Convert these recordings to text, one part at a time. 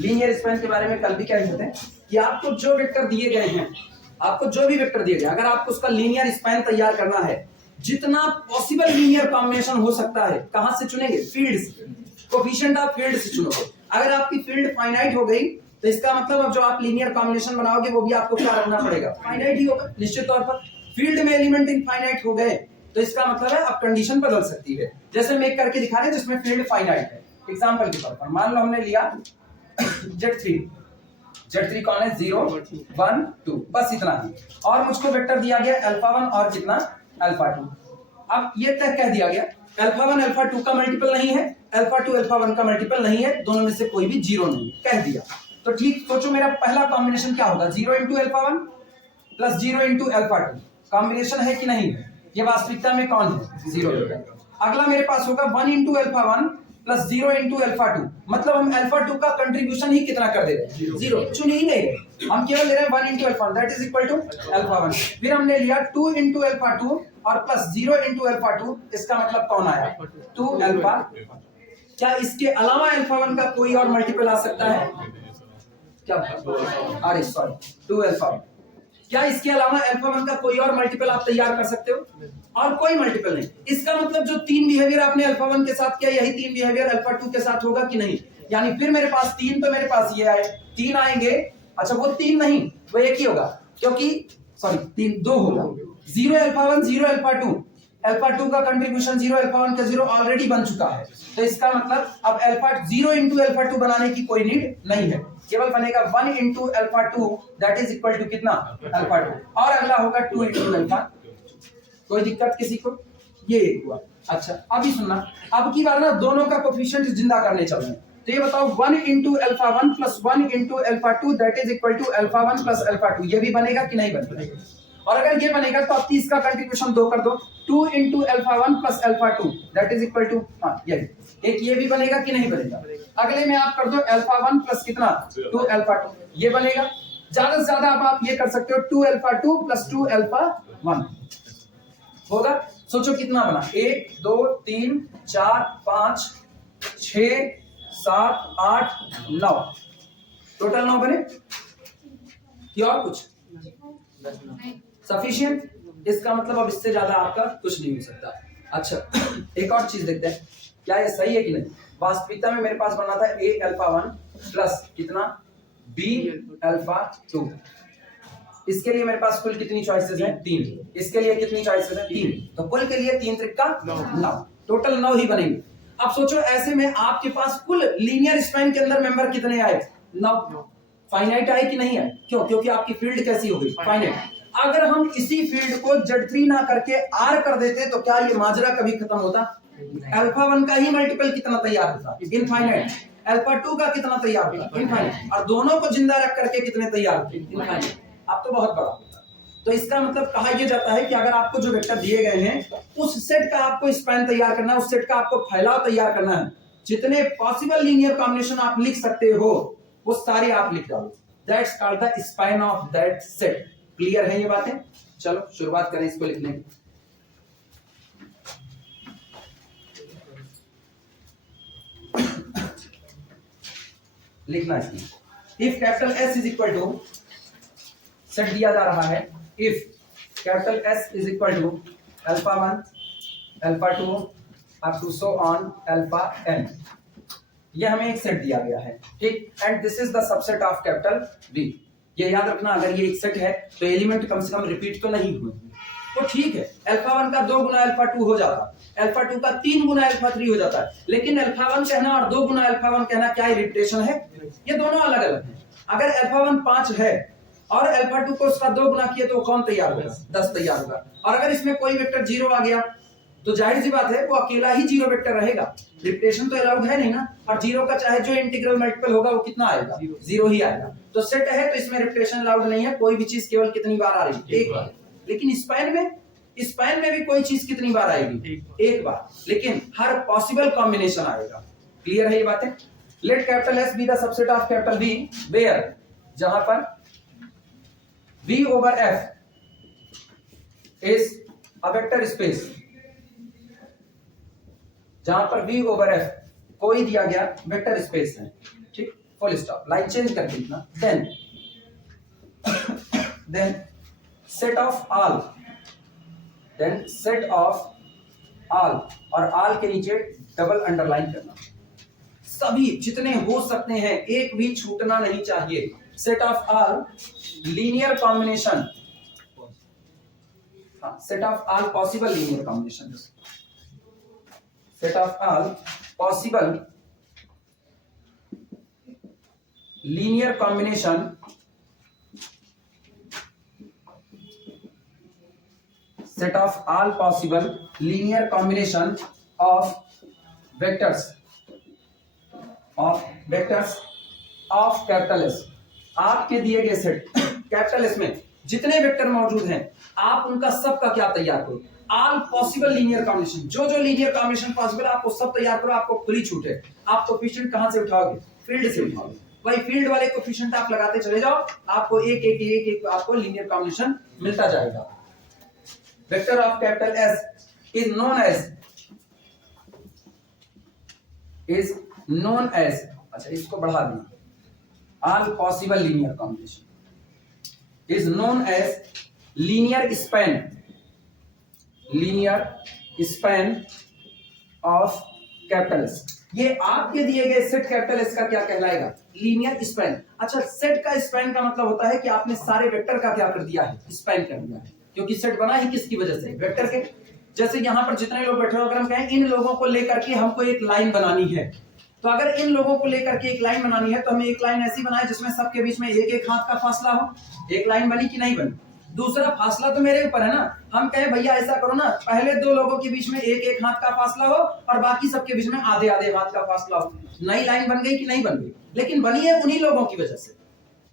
Linear span के बारे में कल भी कह सकते हैं कि आपको जो वेक्टर दिए गए हैं, आपको जो भी वेक्टर दिए गए, अगर आपको उसका लीनियर स्पैन तैयार करना है, जितना पॉसिबल लीनियर कॉम्बिनेशन हो सकता है, कहां से चुनेंगे? फील्ड से, कोफिशिएंट ऑफ फील्ड से चुनोगे। अगर आपकी फील्ड फाइनाइट हो गई तो इसका मतलब अब जो आप लीनियर कॉम्बिनेशन बनाओगे वो भी आपको क्या रखना पड़ेगा? फाइनाइट ही होगा निश्चित तौर पर। फील्ड में एलिमेंट इनफाइनाइट हो गए तो इसका मतलब है अब कंडीशन बदल सकती है। जैसे मैं एक करके दिखा रहे हैं जिसमें फील्ड फाइनाइट है। एग्जांपल के तौर पर मान लो हमने लिया Z3 कौन है? 0 1 2, बस इतना ही। और मुझको वेक्टर दिया गया अल्फा 1 और कितना? अल्फा 2। अब ये तय कह दिया गया अल्फा 1 अल्फा 2 का मल्टीपल नहीं है, अल्फा 2 अल्फा 1 का मल्टीपल नहीं है, दोनों में से कोई भी 0 नहीं है, कह दिया। तो ठीक सोचो मेरा पहला कॉम्बिनेशन क्या होगा? 0 into alpha 1 plus 0 into alpha 2 combination है कि नहीं? ये वास्तविकता में कौन है? 0। अगला मेरे पास होगा 1 into alpha 1 plus 0 into alpha 2, मतलब हम अल्फा 2 का कंट्रीब्यूशन ही कितना कर दे रहे हैं? 0। चुन ही नहीं रहे, हम केवल ले रहे हैं 1 into alpha that is equal to alpha 1। फिर हमने लिया 2 इंटू अल्फा 2 और प्लस 0 इंटू अल्फा 2, इसका मतलब कौन आया? 2 अल्फा। क्या इसके अलावा अल्फा 1 का कोई और मल्टीपल आ सकता है क्या? अरे सॉरी 2 अल्फा 1। क्या इसके अलावा अल्फा 1 का कोई और मल्टीपल आप तैयार कर सकते हो? और कोई मल्टीपल नहीं। इसका मतलब जो 3 बिहेवियर आपने अल्फा 1 के साथ किया, यही 3 बिहेवियर अल्फा 2 के साथ होगा कि नहीं? यानी फिर मेरे पास 3, तो मेरे पास ये आए 3 आएंगे। अच्छा वो 3 नहीं, वो एक ही होगा, क्योंकि सॉरी 3 2 होगा। 0 अल्फा 1 0 अल्फा 2, अल्फा 2 का कंट्रीब्यूशन 0 अल्फा 1 का 0 ऑलरेडी बन चुका है। तो इसका मतलब अब अल्फा 0 इंटू अल्फा 2 बनाने की कोई नीड नहीं है, केवल बनेगा 1 into alpha 2 that is equal to कितना? अल्फा 2। और अगला होगा 2 इंटू अल्फा। कोई दिक्कत किसी को? ये एक हुआ। अच्छा अभी सुनना, अब की बार ना दोनों का कोफिशिएंट जिंदा करने चल रहे हैं। तो ये बताओ 1 into alpha 1 plus 1 into alpha 2 that is equal to alpha 1 plus alpha 2, ये भी बनेगा कि नहीं बनेगा? और अगर ये बनेगा तो अब 30 का कंट्रीब्यूशन 2 कर दो, 2 into alpha 1 plus alpha 2 that is equal to, हाँ ये एक, ये भी बनेगा कि नहीं बनेगा? अगले में आप कर दो अल्फा 1 प्लस कितना? 2 अल्फा 2, ये बनेगा। ज्यादा से ज्यादा अब आप ये कर सकते हो 2 अल्फा 2 प्लस 2 अल्फा 1 होगा। सोचो कितना बना? 1 2 3 4 5 6 7 8 9, टोटल 9 बने कि और कुछ सफिशिएंट? इसका मतलब अब इससे ज्यादा आपका कुछ नहीं हो सकता। अच्छा एक और चीज देखते हैं, क्या ये सही है कि नहीं? वास्तविकता में मेरे पास बनना था a अल्फा 1 प्लस कितना? b alpha 2। इसके लिए मेरे पास कुल कितनी चॉइसेस हैं? 3। इसके लिए कितनी चॉइसेस हैं? 3। तो कुल के लिए 3 त्रिक का 9, टोटल 9 ही बनेंगे। अब सोचो ऐसे में आपके पास कुल लीनियर स्पैन के अंदर मेंबर कितने आए? 9। फाइनाइट आए कि नहीं आए? क्यों? क्योंकि आपकी फील्ड कैसी हो गई? फाइनाइट। अगर हम इसी फील्ड को Z3 ना करके R कर देते तो क्या ये माजरा कभी खत्म होता? अल्फा 1 का ही मल्टीपल कितना तैयार होता? इनफाइनाइट। अल्फा 2 का कितना तैयार होता? इनफाइनाइट। और दोनों को जिंदा रख करके कितने तैयार होते? इनफाइनाइट। अब तो बहुत बड़ा होता। तो इसका मतलब कहा यह जाता है कि अगर आपको जो वेक्टर दिए गए हैं उस सेट का आपको स्पैन तैयार करना है, उस सेट का आपको फैलाव तैयार करना है। जितने पॉसिबल लीनियर कॉम्बिनेशन आप लिख सकते हो वो सारे आप लिख डालो। That's called the span of that set. Clear है ये बातें? चलो शुरुआत करें इसको लिखने की। लिखना इसमें if capital S is equal to, set दिया जा रहा है if capital S is equal to alpha 1 alpha 2 up to so on alpha n, ये हमें एक सेट दिया गया है, ठीक। And this is the subset of capital V। ये याद रखना, अगर ये एक सेट है तो एलिमेंट कम से कम रिपीट तो नहीं हुए, तो ठीक है। अल्फा 1 का 2 गुना अल्फा 2 हो जाता, अल्फा 2 का 3 गुना अल्फा 3 हो जाता है, लेकिन अल्फा 1 कहना और 2 गुना अल्फा 1 कहना क्या रिपीटेशन है? ये दोनों अलग अलग हैं। अगर अल्फा 1 5 है और अल्फा 2 को उसका 2 गुना किया तो कौन तैयार होगा? 10 तैयार होगा। और अगर इसमें कोई वेक्टर 0 आ गया तो जाहिर सी बात है वो अकेला ही 0 वेक्टर रहेगा, रिपीटेशन तो अलाउड है नहीं ना। और 0 का चाहे जो इंटीग्रल मल्टीपल होगा वो कितना आएगा? 0 ही आएगा। तो सेट है तो इसमें रिपीटेशन अलाउड नहीं है, कोई भी चीज केवल कितनी बार आ रही है? एक बार। लेकिन स्पैन में भी कोई चीज कितनी बार आएगी? एक बार, लेकिन हर पॉसिबल कॉम्बिनेशन आएगा। क्लियर है ये बातें? Let capital S be the subset of capital V where, जहां पर V over F is a vector space, जहां पर V ओवर F कोई दिया गया वेक्टर स्पेस है, ठीक। फुल स्टॉप, लाइन चेंज करके लिखना। Then set of all, then set of all, और ऑल के नीचे डबल अंडरलाइन करना। सभी जितने हो सकते हैं, एक भी छूटना नहीं चाहिए। Set of all linear combination, set of all possible linear combination, set of all possible linear combination set of all possible linear combination of vectors of capital S। आपके दिए गए सेट कैपिटल एस में जितने vector मौजूद हैं, आप उनका सबका क्या तैयार करो, ऑल पॉसिबल लीनियर कॉम्बिनेशन, जो जो लीनियर कॉम्बिनेशन पॉसिबल आपको सब तैयार करो। आपको खुली छूट है, आप कोफिशिएंट कहां से उठाओगे, फील्ड से उठाओगे। वही फील्ड वाले कोफिशिएंट आप लगाते चले जाओ, आपको एक एक एक एक आपको लीनियर कॉम्बिनेशन मिलता जाएगा। Vector of capital S is known as, अच्छा इसको बढ़ा दिया, all possible linear combination is known as linear span of capital S। ये आपके दिए गए सेट कैपिटल S का क्या कहलाएगा, लीनियर स्पैन। अच्छा, सेट का स्पैन का मतलब होता है कि आपने सारे वेक्टर का क्या कर दिया है, स्पैन कर दिया है, क्योंकि सेट बना ही किसकी वजह से, वेक्टर के। जैसे यहाँ पर जितने लोग बैठे हो, अगर हम कहें इन लोगों को लेकर के हमको एक लाइन बनानी है, तो अगर इन लोगों को लेकर के एक लाइन बनानी है तो हमें एक लाइन ऐसी बनाए जिसमें सबके बीच में एक एक हाथ का फासला हो। एक लाइन बनी कि नहीं बनी? दूसरा फासला तो मेरे ऊपर है ना, हम कहें भैया ऐसा करो ना, पहले दो लोगों के बीच में एक एक हाथ का फासला हो और बाकी सबके बीच में आधे आधे हाथ का फासला हो। नई लाइन बन गई कि नहीं बन गई? लेकिन बनी है उन्हीं लोगों की वजह से,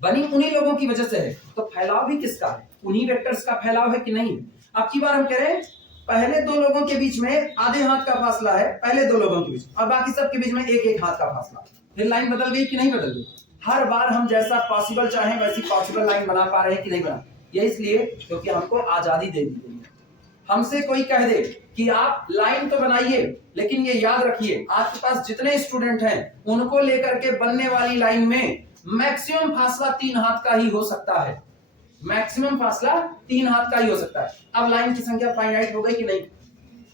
बनी उन्हीं लोगों की वजह से है, तो फैलाव भी किसका है, उन्हीं वेक्टर्स का फैलाव है कि नहीं। अब की बार हम कह रहे हैं पहले दो लोगों के बीच में आधे हाथ का फासला है, पहले दो लोगों के बीच, और बाकी सबके बीच में एक एक हाथ का फासला। फिर लाइन बदल गई कि नहीं बदल गई? हर बार हम जैसा पॉसिबल चाहें वैसी पॉसिबल लाइन बना पा रहे हैं कि नहीं बना? ये इसलिए क्योंकि हमको आजादी दे दी गई है। हमसे कोई कह दे कि आप लाइन तो बनाइए, लेकिन ये याद रखिए आपके पास जितने स्टूडेंट हैं उनको लेकर के बनने वाली लाइन में मैक्सिमम फासला 3 हाथ का ही हो सकता है, मैक्सिमम फासला 3 हाथ का ही हो सकता है। अब लाइन की संख्या फाइनाइट हो गई कि नहीं?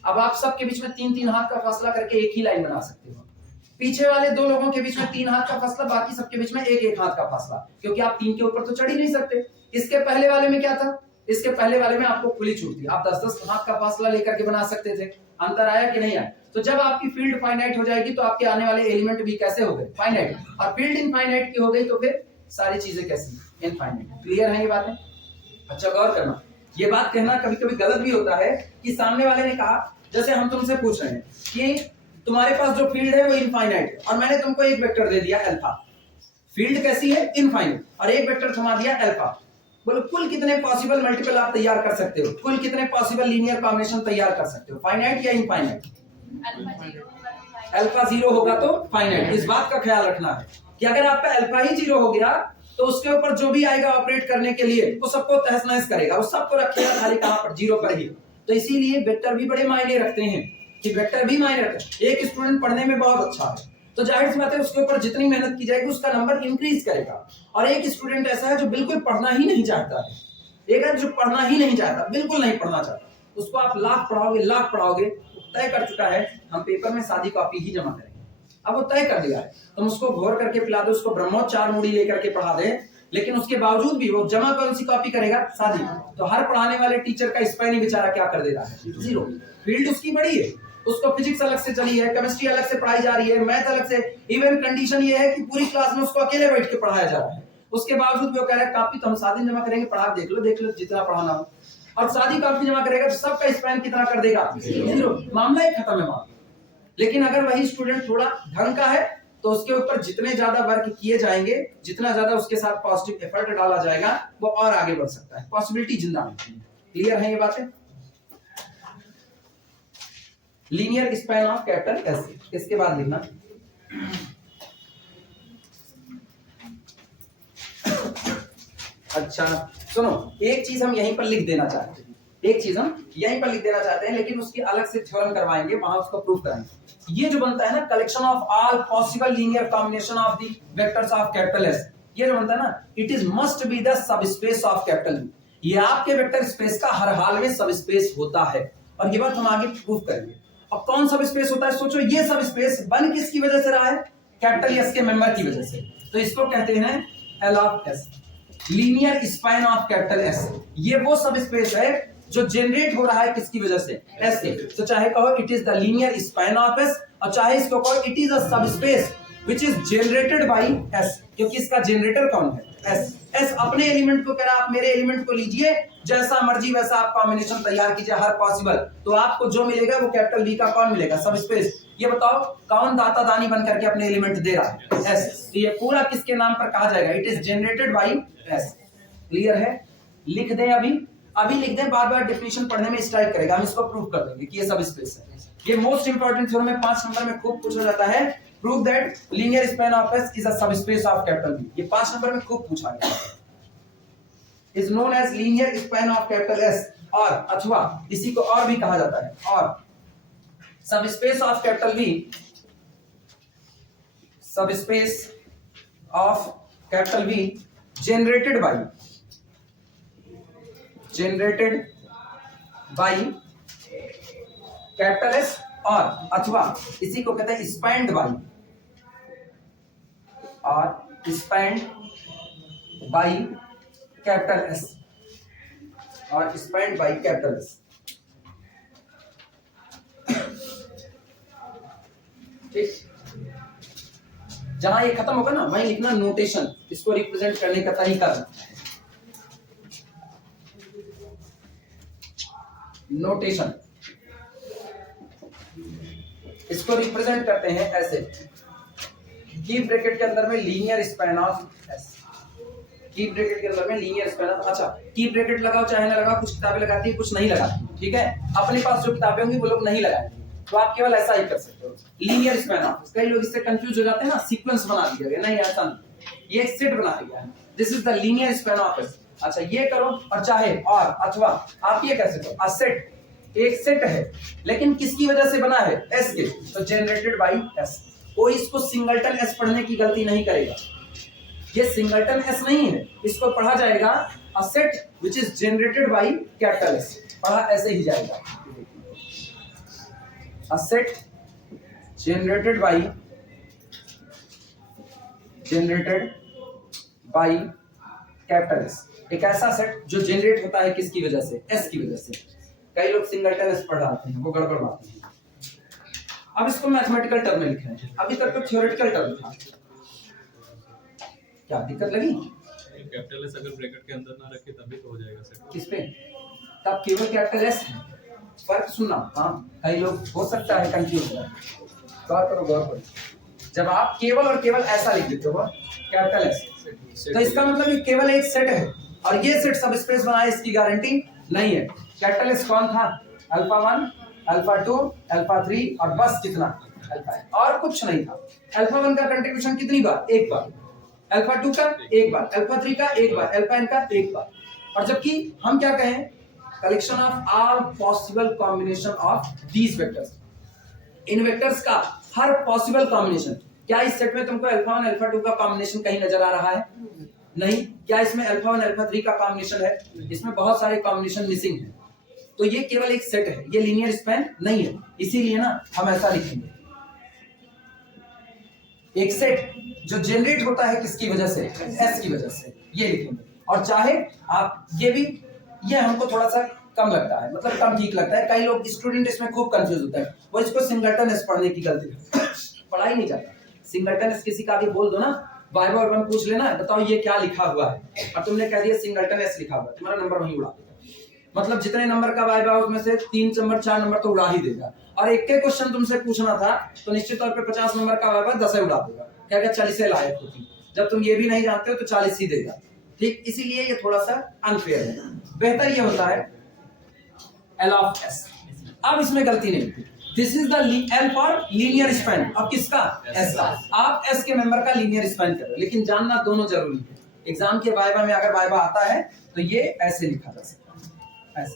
अब आप सबके बीच में 3-3 हाथ का फासला करके एक ही लाइन बना सकते हो। पीछे वाले दो लोगों के बीच में 3 हाथ का फासला, बाकी सबके बीच में एक एक हाथ का फासला, क्योंकि आप 3 के ऊपर तो चढ़ ही नहीं सकते। इसके पहले वाले में क्या था? इसके पहले वाले में आपको खुली छूट थी, आप 10-10 हाथ का फासला लेकर के बना सकते थे। अंतर आया कि नहीं आया? तो जब आपकी फील्ड फाइनाइट हो जाएगी तो आपके आने वाले एलिमेंट भी कैसे हो गए, फाइनाइट, और फील्ड इनफाइनाइट की हो गई तो फिर सारी चीजें कैसी, इनफाइनाइट। क्लियर है ये बातें? अच्छा गौर करना, ये बात कहना कभी कभी गलत भी होता है कि सामने वाले ने कहा, जैसे हम तुमसे पूछ रहे हैं कि तुम्हारे पास जो फील्ड है वो इनफाइनाइट है, और मैंने तुमको एक वेक्टर दे दिया अल्फा, फील्ड कैसी है, इनफाइनाइट, और एक वेक्टर थमा दिया अल्फा। बोलो कुल कितने पॉसिबल मल्टीपल आप तैयार कर सकते हो, कुल कितने पॉसिबल लीनियर कॉम्बिनेशन तैयार कर सकते हो, फाइनाइट या इनफाइनाइट? अल्फा 0 होगा तो फाइनाइट। इस बात का ख्याल रखना है कि अगर आपका अल्फा ही 0 हो गया तो उसके ऊपर जो भी आएगा ऑपरेट करने के लिए वो सबको तहस नहस करेगा, वो सबको रखेगा खाली कहां पर, 0 पर ही। तो इसीलिए वेक्टर भी बड़े मायने रखते हैं, कि वेक्टर भी मायने रखते हैं। एक स्टूडेंट पढ़ने में बहुत अच्छा है तो जाहिर सी बात है उसके ऊपर जितनी मेहनत की जाएगी उसका नंबर इंक्रीज करेगा, और एक स्टूडेंट ऐसा है जो बिल्कुल पढ़ना ही नहीं चाहता है, एक है जो पढ़ना ही नहीं चाहता, बिल्कुल नहीं पढ़ना चाहता, उसको आप लाख पढ़ाओगे, तय कर चुका है हम पेपर में सादी कॉपी ही जमा करेंगे। अब वो तय कर दिया है, तुम उसको घोर करके पिला दो, उसको ब्रह्मोच्चार मूड़ी लेकर के पढ़ा दे, लेकिन उसके बावजूद भी वो जमा कौन सी कॉपी करेगा, सादी। तो हर पढ़ाने वाले टीचर का स्पैन ही बेचारा क्या कर दे रहा है, 0। फील्ड उसकी बड़ी है, उसको फिजिक्स अलग से चली है, केमिस्ट्री अलग से पढ़ाई जा रही है, मैथ अलग से, इवन कंडीशन ये है कि पूरी क्लास में उसको अकेले बैठ के पढ़ाया जा रहा है, उसके बावजूद भी वो कह रहा है कॉपी तो हम सादी जमा करेंगे, पढ़ा देख लो जितना पढ़ाना हो, और सादी कॉपी जमा करेगा तो सबका स्पैन कितना कर देगा, 0। मामला ही खत्म है मामला। लेकिन अगर वही स्टूडेंट थोड़ा ढंग का है तो उसके ऊपर जितने ज्यादा वर्क किए जाएंगे, जितना ज्यादा उसके साथ पॉजिटिव एफर्ट डाला जाएगा, वो और आगे बढ़ सकता है, पॉसिबिलिटी जिंदा रहती है। क्लियर है ये बातें? Linear span of capital S, इसके बाद लिखना अच्छा सुनो, एक चीज हम यहीं पर लिख देना चाहते हैं, एक चीज हम यहीं पर लिख देना चाहते हैं, लेकिन उसकी अलग से थ्योरम करवाएंगे, वहां उसको प्रूव कराएंगे। ये जो बनता है ना, collection of all possible linear combination of the vectors of capital S, ये जो बनता है ना, it is must be the subspace of capital V. ये आपके वेक्टर स्पेस का हर हाल में सबस्पेस होता है, और ये बात हम आगे प्रूव करेंगे। अब कौन सबस्पेस होता है, सोचो, ये सबस्पेस बन किसकी वजह से रहा है, कैपिटल एस के मेंबर की वजह से, तो इसको कहते हैं L of S, linear span of capital S. ये वो सबस्पेस है जो जनरेट हो रहा है किसकी वजह से, एस के। तो चाहे कहो it is the linear span of S, और चाहे इसको कहो it is a subspace which is generated by S, क्योंकि इसका जनरेटर कौन है, एस। एस अपने एलिमेंट को कह रहा, आप मेरे एलिमेंट को लीजिए, जैसा मर्जी वैसा आप कॉम्बिनेशन तैयार कीजिए हर पॉसिबल, तो आपको जो मिलेगा वो कैपिटल वी का कौन मिलेगा, सबस्पेस। ये बताओ कौन दाता दानी बन करके अपने एलिमेंट दे रहा है, एस। तो ये पूरा किसके नाम पर कहा जाएगा, it is generated by S. Clear है, लिख दें, अभी लिख दें, बार बार डेफिनेशन पढ़ने में स्ट्राइक करेगा, हम इसको प्रूव कर देंगे कि ये सबस्पेस है। ये मोस्ट इंपोर्टेंट थ्योरम में 5 नंबर में खूब पूछा जाता है, prove that linear span of S is a subspace of capital V. ये 5 नंबर में खूब पूछा गया, is known as linear span of capital S, और अथवा इसी को और भी कहा जाता है, और subspace of capital we, subspace of capital we generated by capital S, और अथवा इसी को कहते हैं स्पैन्ड बाय, और स्पैन्ड बाय कैपिटल एस, और स्पैन्ड बाय कैपिटल एस। ठीक, जहां ये खत्म होगा ना वहीं लिखना नोटेशन, इसको रिप्रेजेंट करने का तरीका है, नोटेशन। इसको रिप्रेजेंट करते हैं ऐसे, की ब्रैकेट के अंदर में लीनियर स्पैन ऑफ एस, की ब्रैकेट के अंदर में लीनियर स्पैन ऑफ, अच्छा की ब्रैकेट लगाओ चाहे ना लगाओ, कुछ किताबें लगाती है कुछ नहीं लगाती, ठीक है, अपने पास जो किताबें होंगी वो लोग नहीं लगाएंगे, तो आप केवल ऐसा ही कर सकते हो, लीनियर स्पैन ऑफ। कई लोग इससे कंफ्यूज हो जाते हैं ना, सीक्वेंस बना दिया गया, नहीं ऐसा नहीं, ये एक सेट बना दिया है, this is the linear span of S. अच्छा ये करो, और चाहे और अथवा आप ये कह सकते हो, अ सेट, एक सेट है लेकिन किसकी वजह से बना है, एस के, तो जनरेटेड बाय एस। कोई इसको सिंगलटन एस पढ़ने की गलती नहीं करेगा, ये सिंगलटन एस नहीं है, इसको पढ़ा जाएगा a set which is generated by capital S, पढ़ा ऐसे ही जाएगा, a set generated by capital S, एक ऐसा सेट जो जनरेट होता है किसकी वजह से, एस की वजह से। कई लोग सिंगलटन एस पढ़ जाते हैं, वो गड़बड़ बात है। अब इसको मैथमेटिकल टर्म में लिख रहे हैं, अभी तक तो थ्योरेटिकल टर्म था, क्या दिक्कत लगी? कैपिटल एस अगर ब्रैकेट के अंदर ना रखे तभी तो हो जाएगा सेट। किस पे? तब केवल कैपिटल एस है, फर्क सुनना। हाँ, कई लोग हो सकता है कंफ्यूज हो, गौर करो। जब आप केवल और केवल ऐसा लिख देते हो कैपिटल एस, तो इसका मतलब ये केवल एक सेट है, और ये सेट सब स्पेस बनाए इसकी गारंटी नहीं है। कैपिटल एस कौन था, अल्फा 1, अल्फा 2, अल्फा 3, और बस कितना, अल्फा n, और कुछ नहीं था। अल्फा 1 का कंट्रीब्यूशन कितनी बार, एक बार, अल्फा 2 का एक बार, अल्फा 3 का एक बार, अल्फा n का एक बार, और जबकि हम क्या कहें, collection of all possible combination of these vectors, in vectors का हर पॉसिबल कॉम्बिनेशन। क्या इस सेट में तुमको अल्फा 1 अल्फा 2 का कॉम्बिनेशन कहीं नजर आ रहा है, नहीं। क्या इसमें अल्फा 1 अल्फा 3 का कॉम्बिनेशन है, इसमें बहुत सारे कॉम्बिनेशन मिसिंग है, तो ये केवल एक सेट है, ये लीनियर स्पैन नहीं है, इसीलिए ना हम ऐसा लिखेंगे, एक सेट जो जनरेट होता है किसकी वजह से, एस की वजह से, ये लिखेंगे। और चाहे आप ये भी, ये हमको थोड़ा सा कम लगता है, मतलब कम ठीक लगता है, कई लोग स्टूडेंट इसमें खूब कंफ्यूज होता है, वो इसको सिंगलटन एस पढ़ने की गलती है, पढ़ाई नहीं जाता। सिंगलटन एस किसी का भी बोल दो ना, वाइवा और पूछ लेना, बताओ ये क्या लिखा हुआ है, और तुमने कह दिया सिंगलटन एस लिखा हुआ है, तुम्हारा नंबर वहीं उड़ा देगा। मतलब जितने नंबर का वाइवा उसमें से 3 नंबर 4 नंबर तो उड़ा ही देगा, और एक के क्वेश्चन तुमसे पूछना था तो निश्चित तौर पे 50 नंबर का वाइवा 10 उड़ा देगा, क्या 40 लायक होती, जब तुम ये भी नहीं जानते हो तो 40 ही देगा, ठीक। इसीलिए ये थोड़ा सा अनफेयर है, बेहतर ये होता है एल ऑफ एस। अब इसमें गलती नहीं होती, this is the L for linear span, अब किसका, एस का। आप एस के मेंबर का लीनियर स्पैन करो, लेकिन जानना दोनों जरूरी है। एग्जाम के वाइवा में अगर वाइवा आता है तो ये ऐसे लिखा जा सकता है, ऐसे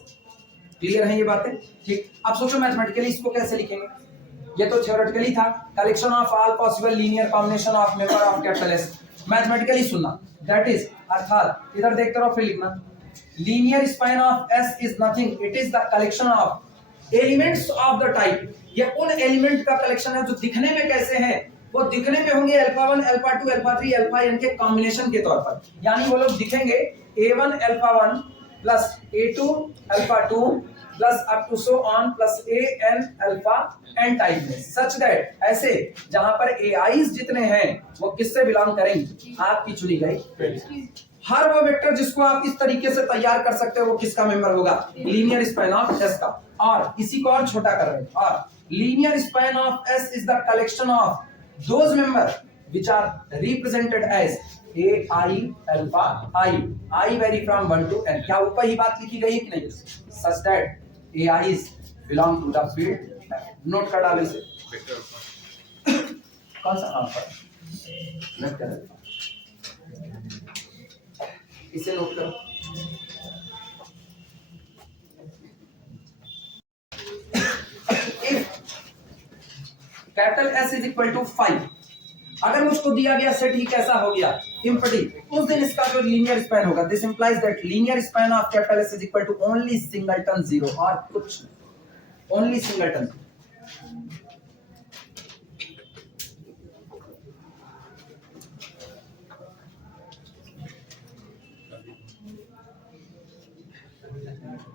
क्लियर है ये बातें? ठीक, अब सोचो मैथमेटिकली इसको कैसे लिखेंगे। ये तो थ्योरेटिकली था, collection of all possible linear combination of member of capital S. Mathematically सुनना, दैट इज अर्थात इधर देखते रहो फिर लिखना, linear span of S is nothing, it is the collection of elements of the type. ये उन एलिमेंट का कलेक्शन है जो दिखने में कैसे हैं, वो दिखने में होंगे alpha 1 alpha 2 alpha 3 alpha n के कॉम्बिनेशन के तौर पर। यानी वो लोग दिखेंगे a1 alpha 1 plus a2 alpha 2 plus up to so on plus an alpha n type में, सच दैट ऐसे जहां पर ai's जितने हैं वो किससे बिलोंग करेंगे, आपकी चुनी गई हर वो वेक्टर जिसको आप इस तरीके से तैयार कर सकते हो वो किसका मेंबर होगा, लीनियर स्पैन ऑफ एस का। और इसी को और छोटा कर रहे हैं, और linear span of S is the collection of those member which are represented as ai alpha I vary from 1 to n। क्या ऊपर ही बात लिखी गई है कि नहीं, such that ai's belong to the field। Note कर डालो इसे, कौन सा अल्फा, वेक्टर अल्फा, इसे नोट करो। If capital S is equal to 5, अगर मुझको दिया गया सेट ही कैसा हो गया, एम्प्टी, उस दिन इसका जो लीनियर स्पैन होगा, this implies that linear span of capital S is equal to only singleton zero, और कुछ ओनली सिंगलटन।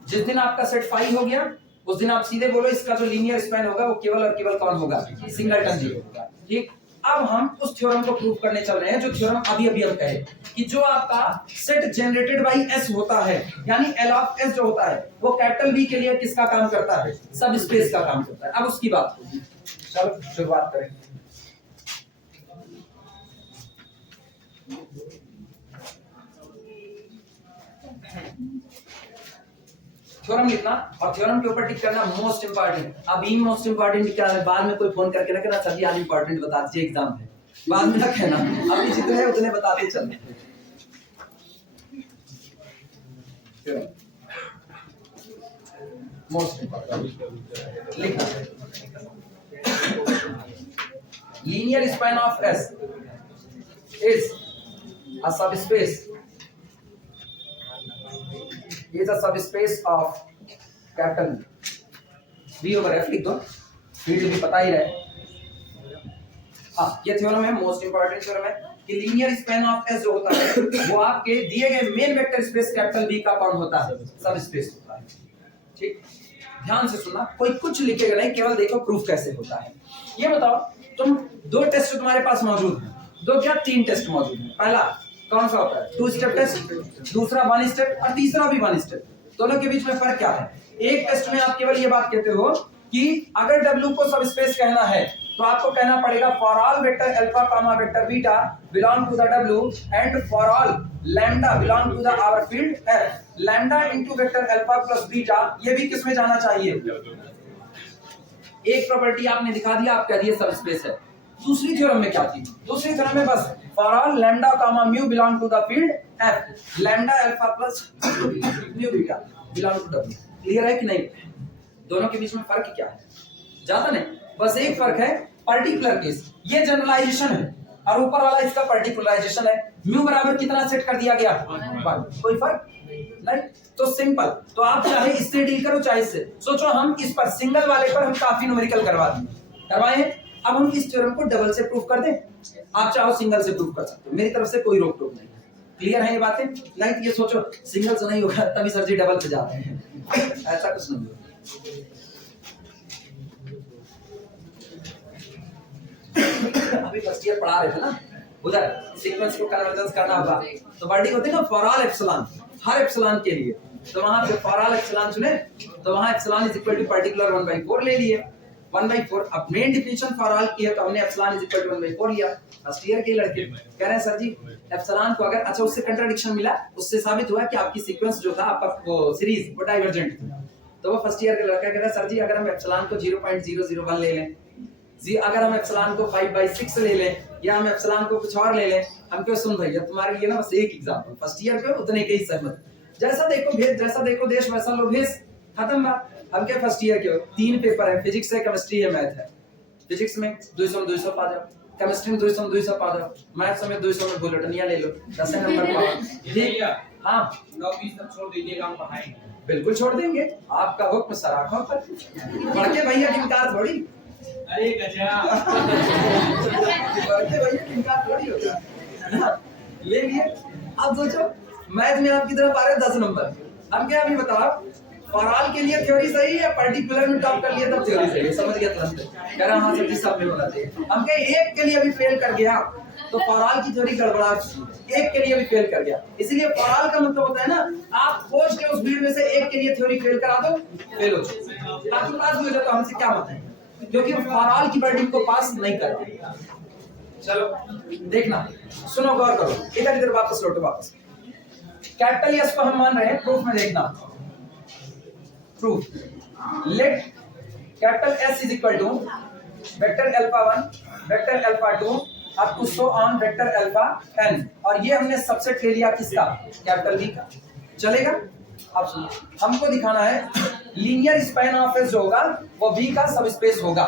जिस दिन आपका सेट 5 हो गया उस दिन आप सीधे बोलो इसका जो लीनियर स्पैन होगा वो केवल और केवल कौन होगा, सिंगलटन जीरो होगा। ठीक, अब हम उस थ्योरम को प्रूव करने चल रहे हैं जो थ्योरम अभी अभी हम कहे कि जो आपका सेट जनरेटेड बाय एस होता है, यानी एल ऑफ एस जो होता है वो कैपिटल बी के लिए किसका काम करता है, सब स्पेस का काम करता है। अब उसकी बात होगी, चलो शुरुआत करें। थ्योरम लिखना और थ्योरम के ऊपर टिक करना मोस्ट इंपॉर्टेंट। अभी मोस्ट इंपॉर्टेंट क्या है, बाद में कोई फोन करके ना कहना सभी आज इंपॉर्टेंट बता दीजिए एग्जाम है, बाद में ना कहना, अभी जितने हैं उतने बताते चलना। मोस्ट इंपॉर्टेंट लिखना, linear span of S is a subspace is a subspace of capital V over F। लिख दो, फील्ड भी पता ही रहे। हाँ, ये थ्योरम है, मोस्ट इंपॉर्टेंट थ्योरम है कि लीनियर स्पैन ऑफ एस जो होता है वो आपके दिए गए main vector space capital V का कौन होता है, सब स्पेस होता है। ठीक, ध्यान से सुनना, कोई कुछ लिखेगा नहीं, केवल देखो प्रूफ कैसे होता है। ये बताओ, तुम दो टेस्ट तुम्हारे पास मौजूद है, दो क्या तीन टेस्ट मौजूद है। पहला कौन सा होता है, 2 स्टेप टेस्ट, दूसरा 1 स्टेप और तीसरा भी 1 स्टेप। दोनों के बीच में फर्क क्या है, एक टेस्ट में आप केवल ये बात कहते हो कि अगर W को सब स्पेस कहना है तो आपको कहना पड़ेगा for all vector alpha comma vector beta belong to the W and for all lambda belong to the our field F, lambda into vector alpha plus beta, ये भी किसमें जाना चाहिए। एक प्रॉपर्टी आपने दिखा दिया, आप कह दिए सब स्पेस है। दूसरी थ्योरम में क्या थी, दूसरी थ्योरम में बस for all lambda comma mu belong to the field F, lambda alpha plus mu beta belong to W। Clear है कि नहीं, दोनों के बीच में फर्क क्या है, ज्यादा नहीं, बस एक फर्क है पर्टिकुलर केस, ये जनरलाइजेशन है और ऊपर वाला इसका पर्टिकुलराइजेशन है। म्यू बराबर कितना सेट कर दिया गया, 1, कोई फर्क नहीं, तो सिंपल। तो आप चाहे इससे डील करो चाहे इससे, सोचो हम इस पर सिंगल वाले पर हम काफी न्यूमेरिकल करवाए हैं, अब हम इस थ्योरम को डबल से प्रूफ कर दें, आप चाहो सिंगल से प्रूफ कर सकते हो, मेरी तरफ से कोई रोक टोक नहीं। क्लियर है ये बातें, नहीं तो ये सोचो सिंगल से नहीं होगा तभी सर जी डबल पे जा रहे हैं, ऐसा कुछ नहीं होगा। अभी फर्स्ट ईयर पढ़ा रहे थे ना, उधर सीक्वेंस को कन्वर्जेंस करना होगा तो वर्डिंग होती है ना for all epsilon, her epsilon के लिए, तो वहां पे फॉर ऑल एप्सिलॉन चुने तो वहां epsilon is equal to particular 1/4 ले लिए, 1/4। अब मेन डिफिनेशन फॉर ऑल की है तो हमने एप्सिलॉन इज इक्वल टू 1/4 लिया। फर्स्ट ईयर के लड़के कह रहे हैं सर जी एप्सिलॉन को अगर, अच्छा उससे कंट्राडिक्शन मिला, उससे साबित हुआ कि आपकी सीक्वेंस जो था आपका वो सीरीज वो डाइवर्जेंट थी, तो वो फर्स्ट ईयर का लड़का कह रहा है सर जी अगर हम एप्सिलॉन को 0.001 ले लें जी, अगर हम एप्सिलॉन को 5/6 ले लें या हम एप्सिलॉन को कुछ और ले लें, हम क्यों सुन भैया तुम्हारे लिए ना बस एक एग्जांपल, फर्स्ट ईयर पे उतने के ही सहमत, जैसा देखो भेद जैसा देखो देश वैसा लो भेष, खत्म बात। हम क्या फर्स्ट ईयर के हो, 3 पेपर है, फिजिक्स है, केमिस्ट्री है, मैथ है। फिजिक्स में 200 में 200 पा जाओ, केमिस्ट्री में 200 में 200 पा जाओ, मैथ्स में 200 में बुलेटिनिया ले लो, 10 नंबर पाओ। ठीक, हाँ 9-20 तक छोड़ दीजिएगा, हम पढ़ाएंगे। बिल्कुल छोड़ देंगे, आपका हुक्म सर आंखों पर। पढ़ के भैया की इनकार थोड़ी, अरे गजब। पढ़ के भैया की इनकार थोड़ी होगा। ले लिए, अब सोचो मैथ में आपकी तरफ आ रहे 10 नंबर, हम क्या अभी बताओ फॉरऑल के लिए थ्योरी सही है, पर्टिकुलर में टॉप कर लिया तब थ्योरी सही है, समझ गया तुरंत। कह रहा हाँ सर जी सब में होना चाहिए। हम कहे एक के लिए भी फेल कर गया तो फॉरऑल की थ्योरी गड़बड़ा, एक के लिए भी फेल कर गया। इसलिए फॉरऑल का मतलब होता है ना, आप खोज के उस भीड़ में से एक के लिए थ्योरी फेल करा दो, फेल हो जाओ, ताकि पास भी हो जाए। तो हमसे क्या मतलब है, क्योंकि फॉरऑल की वर्डिंग को पास नहीं कर रहा। चलो देखना, सुनो गौर करो, इधर इधर वापस लौटो, वापस कैपिटल एस को हम मान रहे हैं, प्रूफ में देखना, proof let capital S is equal to vector alpha 1 vector alpha 2 up to so on vector alpha n, और ये हमने सबसेट ले लिया किसका, कैपिटल V का। चलेगा? अब सुनो, हमको दिखाना है लीनियर स्पैन ऑफ एस जो होगा वो V का सबस्पेस होगा।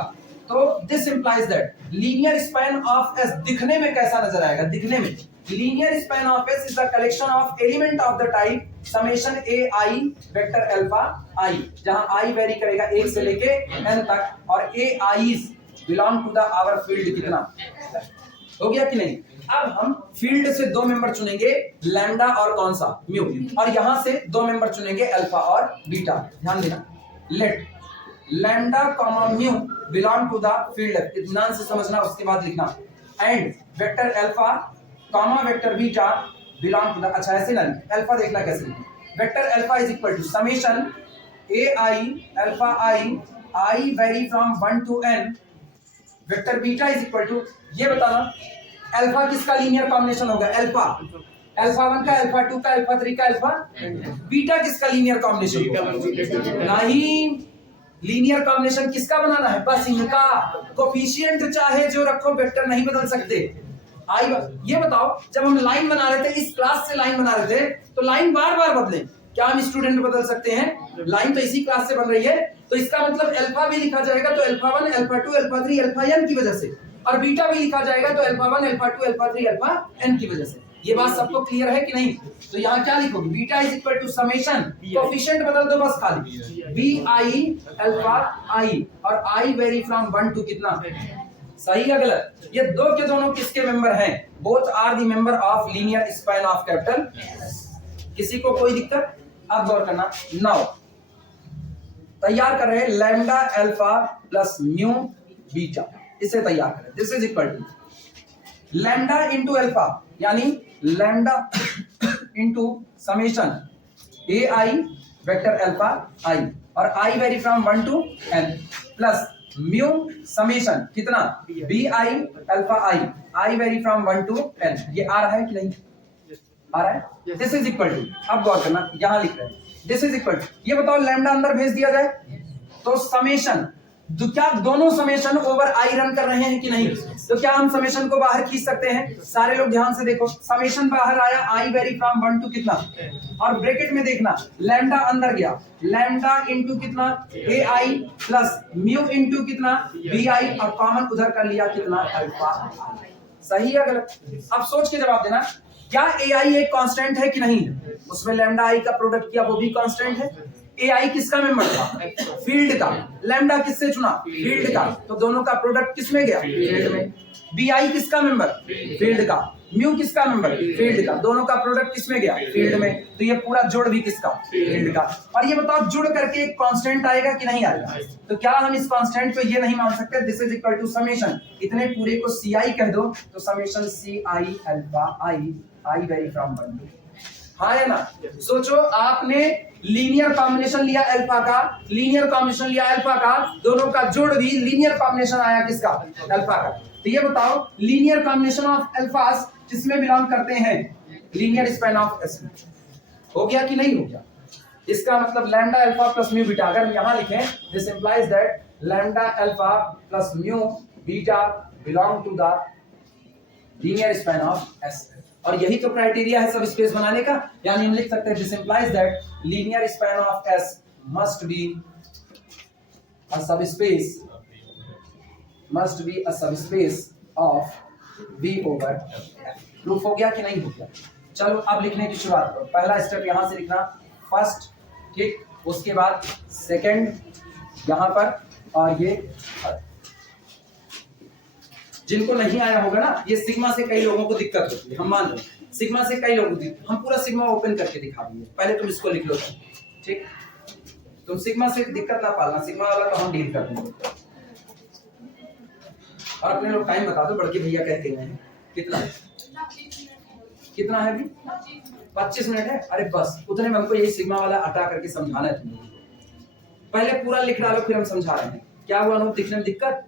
तो this implies that linear span of S दिखने में कैसा नजर आएगा, दिखने में linear span of S is the collection of element of the type summation a i vector alpha i, जहां i वेरी करेगा 1 से लेके n तक, और a i's belong to the our field कितना हो गया कि नहीं। अब हम फील्ड से 2 मेंबर चुनेंगे, लैम्डा और कौन सा, म्यू, और यहां से 2 मेंबर चुनेंगे, अल्फा और बीटा। ध्यान देना, let lambda comma mu belong to the field, इत्मीनान से समझना, उसके बाद लिखना and vector alpha comma vector beta belong to the, अच्छा ऐसे ना, अल्फा देखना कैसे लिखना, vector alpha is equal to summation a i alpha i vary from 1 to n, vector beta is equal to, ये बताना अल्फा किसका लीनियर कॉम्बिनेशन होगा, अल्फा अल्फा 1 का, अल्फा 2 का, अल्फा 3 का, अल्फा बीटा किसका लीनियर कॉम्बिनेशन होगा, नहीं लीनियर कॉम्बिनेशन किसका बनाना है, बस इनका कोफिशिएंट चाहे जो रखो, वेक्टर नहीं बदल सकते। आई ये बताओ, जब हम लाइन बना रहे थे, इस क्लास से लाइन बना रहे थे, तो लाइन बार बार बदले, क्या हम स्टूडेंट बदल सकते हैं, लाइन तो इसी क्लास से बन रही है, तो इसका मतलब अल्फा भी लिखा जाएगा तो alpha 1 alpha 2 alpha 3 alpha n की वजह से, और बीटा भी लिखा जाएगा तो alpha 1 alpha 2 alpha 3 alpha n की वजह से। ये बात सबको क्लियर है कि नहीं। तो यहाँ क्या लिखोगे, beta is equal to summation, coefficient बदल दो बस खाली, बी आई अल्फा आई, और आई वेरी फ्रॉम 1 to कितना, सही या गलत, ये दो के दोनों किसके मेंबर हैं, both are the member of linear span of capital. किसी को कोई दिक्कत, अब गौर करना, नाउ तैयार कर रहे हैं lambda alpha plus mu beta, इसे तैयार करें, this is equal to lambda into alpha, यानी lambda into summation A I vector alpha I, और I vary from 1 to n, plus mu summation कितना, B I alpha I vary from 1 to n। ये आ रहा है कि नहीं आ रहा है, दिस इज इक्वल टू, अब गौर करना, यहां लिख रहे हैं दिस इज इक्वल टू, ये बताओ लैम्डा अंदर भेज दिया जाए तो समेशन, क्या दोनों समेशन ओवर आई रन कर रहे हैं कि नहीं, तो क्या हम समेशन को बाहर खींच सकते हैं, सारे लोग ध्यान से देखो, समेशन बाहर आया, आई वेरी फ्रॉम 1 to कितना, और ब्रैकेट में देखना लैम्डा अंदर गया, लैम्डा इनटू कितना, ए आई प्लस म्यू इनटू कितना, बी आई, और कॉमन उधर कर लिया कितना, अल्फा। सही है गलत, अब सोच के जवाब देना, क्या ए आई एक कांस्टेंट है कि नहीं, उसमें लैम्डा आई का प्रोडक्ट किया वो भी कांस्टेंट है। ए आई किसका मेंबर था, फील्ड का, लैम्डा किससे चुना, फील्ड का, तो दोनों का प्रोडक्ट किसमें गया, फील्ड में। बी आई किसका मेंबर, फील्ड का, म्यू किसका मेंबर, फील्ड का, दोनों का प्रोडक्ट किसमें गया, फील्ड में, तो ये पूरा जोड़ भी किसका, फील्ड का। और ये बताओ जुड़ करके एक कांस्टेंट आएगा कि नहीं आएगा, तो क्या हम इस कांस्टेंट को ये नहीं मान सकते, this is equal to summation, इतने पूरे को सी आई कह दो, तो summation C I alpha I vary from 1 to, हाँ है ना। सोचो आपने लीनियर कॉम्बिनेशन लिया अल्फा का, लीनियर कॉम्बिनेशन लिया अल्फा का, दोनों का जोड़ भी लीनियर कॉम्बिनेशन आया किसका, अल्फा का। तो ये बताओ लीनियर कॉम्बिनेशन ऑफ अल्फास किसमें बिलोंग करते हैं, लीनियर स्पैन ऑफ एस में, हो गया कि नहीं हो गया। इसका मतलब lambda alpha plus mu beta, अगर हम यहां लिखें this implies that lambda alpha plus mu beta belong to the linear span of S, और यही तो क्राइटेरिया है सब स्पेस बनाने का, यानी हम लिख सकते हैं this implies that linear span of S must be a subspace of V over F। Proof हो गया कि नहीं हो गया? चलो अब लिखने की शुरुआत करो। पहला स्टेप यहां से लिखना, फर्स्ट, ठीक, उसके बाद सेकंड यहां पर, और ये थर्ड। जिनको नहीं आया होगा ना, ये सिग्मा से कई लोगों को दिक्कत होती है, हम मान रहे हैं सिग्मा से कई लोगों को दिक्कत, हम पूरा सिग्मा ओपन करके दिखा देंगे। पहले तुम इसको लिख लो, ठीक, तुम सिग्मा से दिक्कत ना पालना, सिग्मा वाला तो हम डील कर देंगे। और अपने लोग टाइम बता दो, बड़के भैया कह के गए हैं कितना कितना है अभी? 25 मिनट है। अरे बस उतने में हमको यही सिग्मा वाला हटा करके समझाना है तुम लोगों को। पहले पूरा लिख डालो, फिर हम समझा रहे हैं। क्या हुआ अनूप, दिखने में दिक्कत?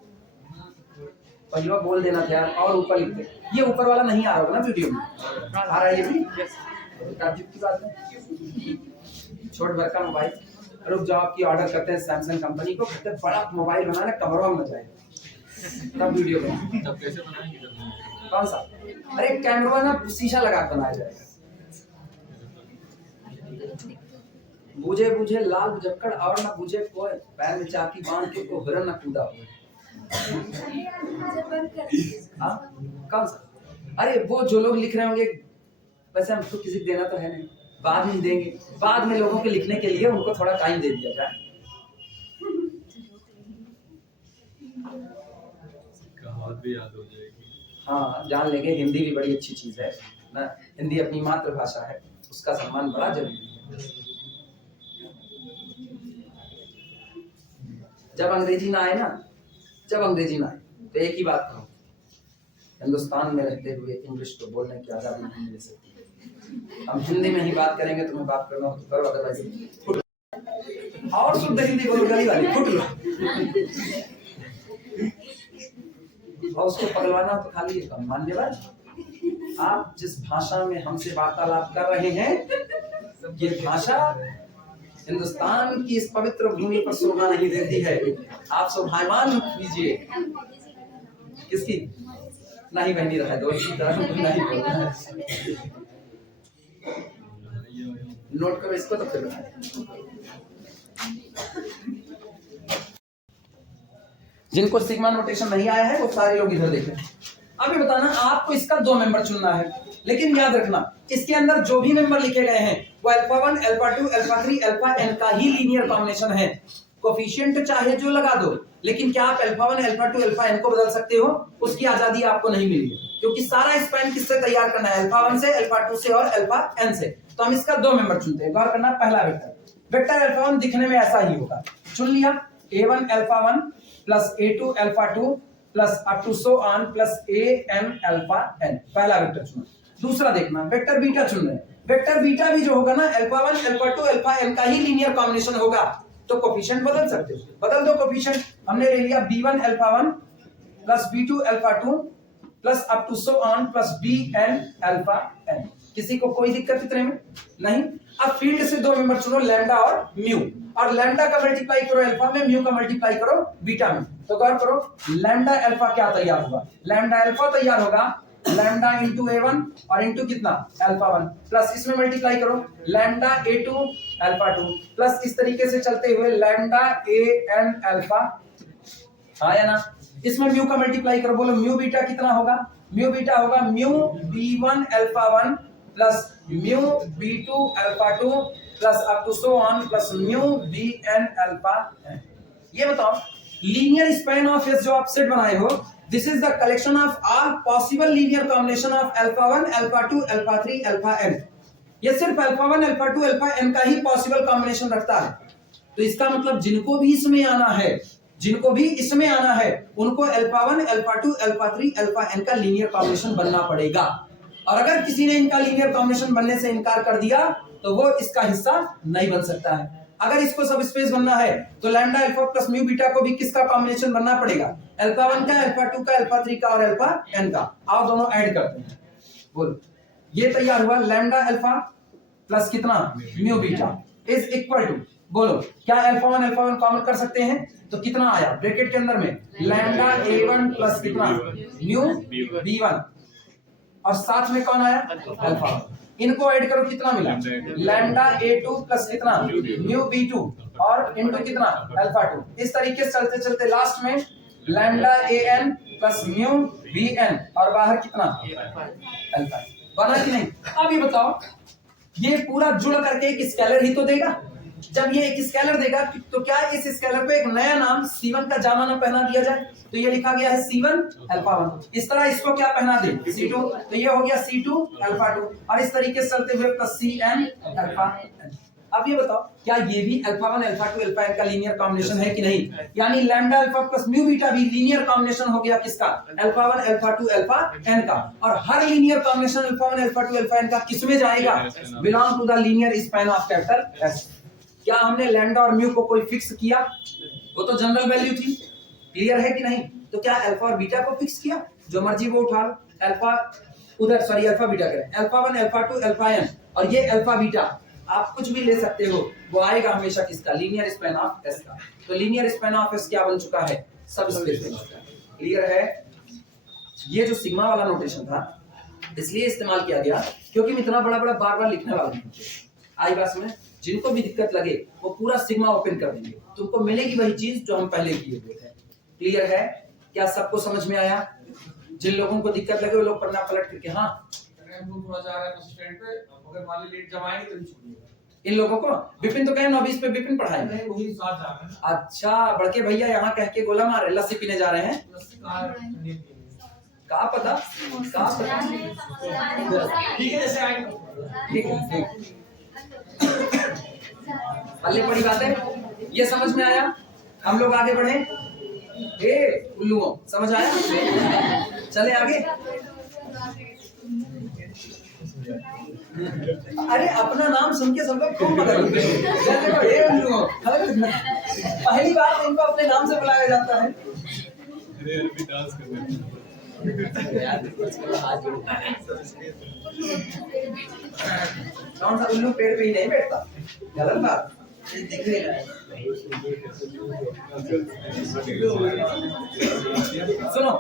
पहले बोल देना था यार, और ऊपर लिख दे। ये ऊपर वाला नहीं आ रहा होगा ना वीडियो में? आ रहा है ये भी? ताज्जुब की बात है। छोट भर का मोबाइल, रुक जाओ, आपकी ऑर्डर करते हैं सैमसंग कंपनी को, कहते हैं बड़ा मोबाइल बनाना, कमरों में मजा आएगा, तब वीडियो में। तब कैसे बनाएंगे? कौन सा? अरे कैमरा ना शीशा लगा कर बनाया जाएगा। बुझे बुझे लाल जक्कड़ और ना बुझे कोई, पैर में चाकी बांध के को हिरन ना कूदा हो। हाँ कौन सा? अरे वो जो लोग लिख रहे होंगे, वैसे हमको किसी को देना तो है नहीं, बाद में देंगे, बाद में लोगों के लिखने के लिए उनको थोड़ा टाइम दे दिया जाए। कहावत भी याद हो जाएगी। हाँ जान लेंगे, हिंदी भी बड़ी अच्छी चीज है ना, हिंदी अपनी मातृभाषा है, उसका सम्मान बड़ा जरूरी है। जब अंग्रेजी ना आए ना, जब अंग्रेजी ना आए तो एक ही बात कहो, हिंदुस्तान में रहते हुए इंग्लिश को बोलने की आजादी नहीं मिल सकती। हम हिंदी में ही बात करेंगे, तुम्हें बात करना हो तो करो, अदरवाइज और शुद्ध हिंदी बोलो, गली वाली फुट लो। और उसको पगलवाना तो खाली मान्यवर। आप जिस भाषा में हमसे वार्तालाप कर रहे हैं, ये भाषा हिंदुस्तान की इस पवित्र भूमि पर शोभा नहीं देती है। आप शोभायमान कीजिए। किसकी? नहीं बहनी रहा है, दोस्त की तरह नहीं बोलना है। नोट करो इसको तो फिर जिनको सिग्मा नोटेशन नहीं आया है वो सारे लोग इधर देखें। अभी बताना, आपको इसका 2 मेंबर चुनना है, लेकिन याद रखना इसके अंदर जो भी मेंबर लिखे गए हैं वो alpha 1, alpha 2, alpha 3, alpha n का ही लीनियर कॉम्बिनेशन है। कोफिशिएंट चाहे जो लगा दो, लेकिन क्या आप अल्फा 1, अल्फा 2, अल्फा n को बदल सकते हो? उसकी आजादी आपको नहीं मिली है, क्योंकि सारा स्पैन किससे तैयार करना है? अल्फा 1 से, अल्फा 2 से और अल्फा n से। तो हम इसका 2 मेंबर चुनते हैं। गौर करना, पहला वेक्टर अल्फा 1 दिखने में ऐसा ही होगा, चुन लिया, a1 alpha 1 plus a2 alpha 2 plus up to so on plus an alpha n, पहला वेक्टर चुना। दूसरा देखना, वेक्टर बीटा चुन रहे हैं। वेक्टर बीटा भी जो होगा ना, अल्फा 1 अल्फा 2 अल्फा n का ही लीनियर कॉम्बिनेशन होगा, तो कोफिशिएंट बदल सकते हो, बदल दो कोफिशिएंट। हमने ले लिया b1 alpha 1 plus b2 alpha 2 plus up to so on plus bn alpha n। किसी को कोई दिक्कत इतने में नहीं? अब फील्ड से 2 मेंबर चुनो, लैम्डा और म्यू, और लैम्डा का मल्टीप्लाई करो अल्फा में, म्यू का मल्टीप्लाई करो बीटा में। तो गौर करो, लैम्डा अल्फा क्या तैयार होगा? लैम्डा अल्फा तैयार होगा लैम्डा इंटू a1 और इंटू कितना? अल्फा 1 प्लस इसमें मल्टीप्लाई करो लैम्डा a2 अल्फा 2 प्लस इस तरीके से चलते हुए लैम्डा an अल्फा, हाँ या ना? इसमें म्यू का मल्टीप्लाई करो, बोलो म्यू बीटा कितना होगा? म्यू बीटा होगा mu b1 alpha 1 plus mu b2 alpha 2 plus up to so on plus mu bn alpha n। ये बताओ, लीनियर स्पैन ऑफ एस जो आप सेट बनाए हो, this is the collection of all possible linear combination of alpha 1 alpha 2 alpha 3 alpha n। ये सिर्फ alpha 1 alpha 2 alpha n का ही possible combination रखता है। तो इसका मतलब जिनको भी इसमें आना है, जिनको भी इसमें आना है, उनको alpha 1 alpha 2 alpha 3 alpha n का लीनियर कॉम्बिनेशन बनना पड़ेगा। और अगर किसी ने इनका लीनियर कॉम्बिनेशन बनने से इनकार कर दिया तो वो इसका हिस्सा नहीं बन सकता है। अगर इसको सब स्पेस बनना है तो lambda alpha plus mu beta को भी किसका कॉम्बिनेशन बनना पड़ेगा? अल्फा 1 का, अल्फा 2 का, अल्फा 3 का और अल्फा n का। आओ दोनों ऐड करते हैं, बोलो। ये तैयार हुआ लैम्डा अल्फा प्लस कितना? Mu beta is equal to, बोलो क्या अल्फा 1 कॉमन कर सकते हैं? तो कितना आया ब्रैकेट के अंदर में? लैम्डा a1 प्लस कितना? म्यू b1, और साथ में कौन आया? अल्फा। इनको ऐड करो कितना मिला लैम्डा A2 प्लस कितना म्यू B2 और इनटू कितना अल्फा 2। इस तरीके से चलते चलते लास्ट में lambda AN plus mu BN और बाहर कितना अल्फा। बना कि नहीं? अब ये बताओ ये पूरा जुड़ करके एक स्केलर ही तो देगा। जब ये एक स्केलर देगा तो क्या इस स्केलर को एक नया नाम C1 का जामा नाम पहना दिया जाए? तो ये लिखा गया है C1 अल्फा 1। इस तरह इसको क्या पहना दे C2, तो ये हो गया C2 अल्फा 2 और इस तरीके से चलते हुए प्लस CN अल्फा n। अब ये बताओ क्या ये भी अल्फा 1 अल्फा 2 अल्फा n का लीनियर कॉम्बिनेशन है कि नहीं? यानी lambda alpha plus mu beta भी लीनियर कॉम्बिनेशन हो गया किसका? अल्फा 1 अल्फा 2 अल्फा n का। और हर linear combination alpha 1 alpha 2 alpha n का किसमें जाएगा? Belong to the linear span of capital S। क्या हमने लैम्डा और म्यू को कोई फिक्स किया? वो तो जनरल वैल्यू थी, क्लियर है कि नहीं? तो क्या अल्फा और बीटा को फिक्स किया? जो मर्जी वो उठा लो। अल्फा उधर सॉरी अल्फा बीटा करें, अल्फा 1 अल्फा 2 अल्फा n और ये अल्फा बीटा आप कुछ भी ले सकते हो, वो आएगा हमेशा किसका? लीनियर स्पैन ऑफ S का। तो लीनियर स्पैन ऑफ S क्या बन चुका है? सब स्पेस बन चुका है। क्लियर है? ये जो सिग्मा वाला नोटेशन था इसलिए इस्तेमाल किया गया क्योंकि मैं इतना बड़ा बड़ा बार बार लिखने वाला नहीं। आई बात में जिनको भी दिक्कत लगे वो पूरा सिग्मा ओपन कर देंगे, तुमको मिलेगी वही चीज जो हम पहले किए हुए थे। क्लियर है? क्या सबको समझ में आया? जिन लोगों को दिक्कत लगे वो लोग पढ़ना पलट करके हाँ थोड़ा जा रहा है बस स्टैंड पे, अगर मान ली लेट जमाएंगे तो छोड़िएगा। इन लोगों को विपिन तो कहे 9:20 पे विपिन पढ़ाएंगे। नहीं वही साथ जा रहे हैं। अच्छा बड़के भैया यहाँ कह के गोला मारे लस्सी पीने जा रहे हैं। का पता ठीक है जैसे आएंगे ठीक है ठीक। पल्ले बड़ी बात है, ये समझ में आया? हम लोग आगे बढ़े। ए उल्लुओं समझ आया? चले आगे। अरे अपना नाम सुन के सब लोग खूब मगर पहली बार इनको अपने नाम से बुलाया जाता है। कौन सा उल्लू पेड़ पे ही नहीं बैठता? गलत बात। सुनो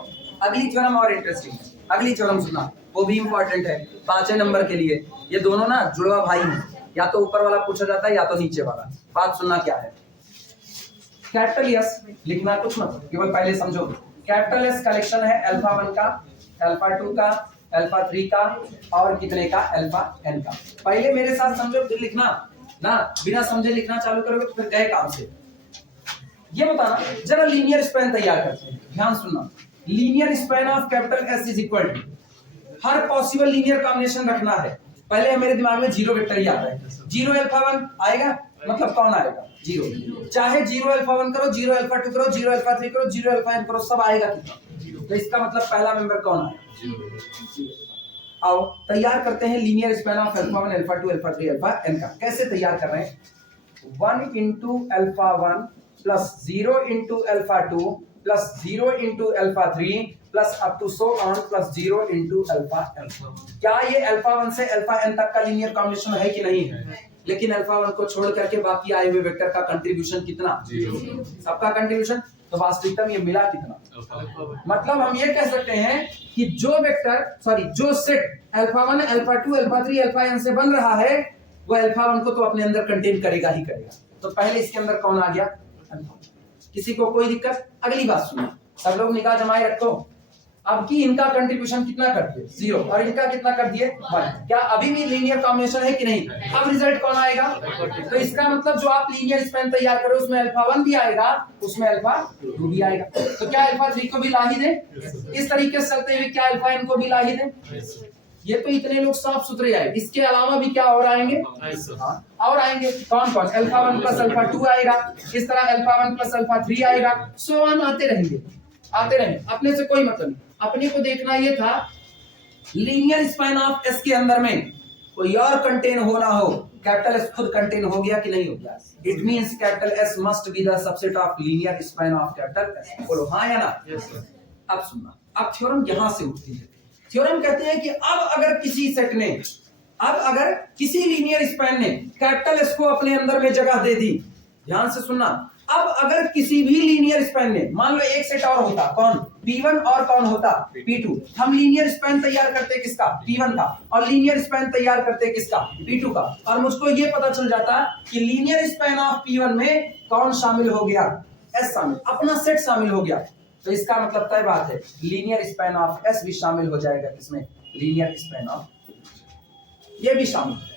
अगली थ्योरम और इंटरेस्टिंग है। अगली थ्योरम सुना, वो भी इंपॉर्टेंट है 5वें नंबर के लिए। ये दोनों ना जुड़वा भाई हैं, या तो ऊपर वाला पूछा जाता है या तो नीचे वाला। बात सुनना क्या है। कैपिटल एस लिखना कुछ मत, केवल पहले समझो। कैपिटल एस कलेक्शन है अल्फा 1 का, अल्फा 2 का, अल्फा 3 का और कितने का? अल्फा n का। पहले मेरे साथ समझो फिर लिखना ना, बिना समझे लिखना चालू करोगे तो फिर गए काम से। ये बताना जरा लीनियर स्पैन तैयार करते हैं, ध्यान सुनना। Linear span of capital S is equal to हर पॉसिबल लीनियर कॉम्बिनेशन रखना है। पहले मेरे दिमाग में जीरो वेक्टर ही आता है। जीरो अल्फा 1 आएगा, मतलब कौन आएगा? जीरो। चाहे जीरो अल्फा 1 करो, जीरो अल्फा 2 करो, जीरो अल्फा 3 करो, जीरो अल्फा n करो, सब आएगा कितना? तो इसका मतलब पहला मेंबर कौन आएगा? आओ तैयार करते हैं linear span of alpha 1 alpha 2 alpha 3 alpha n का। कैसे तैयार कर रहे हैं? 1 into alpha 1 plus 0 into alpha 2 plus 0 into alpha 3 plus up to so on plus 0 into alpha n। क्या ये अल्फा 1 से अल्फा n तक का लीनियर कॉम्बिनेशन है कि नहीं है? लेकिन अल्फा 1 को छोड़ करके बाकी आए हुए वेक्टर का कंट्रीब्यूशन कितना? सबका कंट्रीब्यूशन। तो वास्तविकता में ये मिला कितना? मतलब हम ये कह सकते हैं कि जो set alpha 1 alpha 2 alpha 3 alpha n से बन रहा है वो अल्फा 1 को तो अपने अंदर कंटेन करेगा ही करेगा। तो पहले इसके अंदर कौन आ गया? अल्फा। किसी को कोई दिक्कत? अगली बात सुनो, सब लोग निगाह जमाए रखो। अब की इनका कंट्रीब्यूशन कितना कर दिए? 0 और इनका कितना कर दिए? 1। क्या अभी भी लीनियर कॉम्बिनेशन है कि नहीं? अब रिजल्ट कौन आएगा? तो इसका मतलब जो आप लीनियर स्पैन तैयार करो उसमें अल्फा 1 भी आएगा, उसमें अल्फा 2 भी आएगा। तो क्या अल्फा 3 को भी ला ही दे? इस तरीके से चलते हुए क्या अल्फा n को भी ला ही दे? ये तो इतने लोग साफ सुथरे आए, इसके अलावा भी क्या और आएंगे? और आएंगे। कौन कौन? अल्फा 1 प्लस अल्फा 2 आएगा, इस तरह अल्फा 1 प्लस अल्फा 3 आएगा, सो ऑन आते रहेंगे। अपने से कोई मतलब नहीं। अपने को देखना ये था लीनियर स्पैन ऑफ S के अंदर में कोई और कंटेन हो ना हो, कैपिटल S खुद कंटेन हो गया कि नहीं हो गया? It means capital S must be the subset of linear span of capital S। बोलो हाँ या ना? अब सुनना, अब थ्योरम यहां से उठती है। थ्योरम कहते हैं कि अब अगर किसी लीनियर स्पैन ने कैपिटल S को अपने अंदर में जगह दे दी, ध्यान से सुनना, अब अगर किसी भी लीनियर स्पैन में मान लो एक सेट और होता, कौन, P1 और कौन होता, P2, हम लीनियर स्पैन तैयार करते किसका, P1 का, और लीनियर स्पैन तैयार करते किसका, P2 का, और मुझको ये पता चल जाता कि लीनियर स्पैन ऑफ P1 में कौन शामिल हो गया, S शामिल, अपना सेट शामिल हो गया, तो इसका मतलब तय बात है लीनियर स्पैन ऑफ S भी शामिल हो जाएगा किसमें, लीनियर स्पैन ऑफ, ये भी शामिल।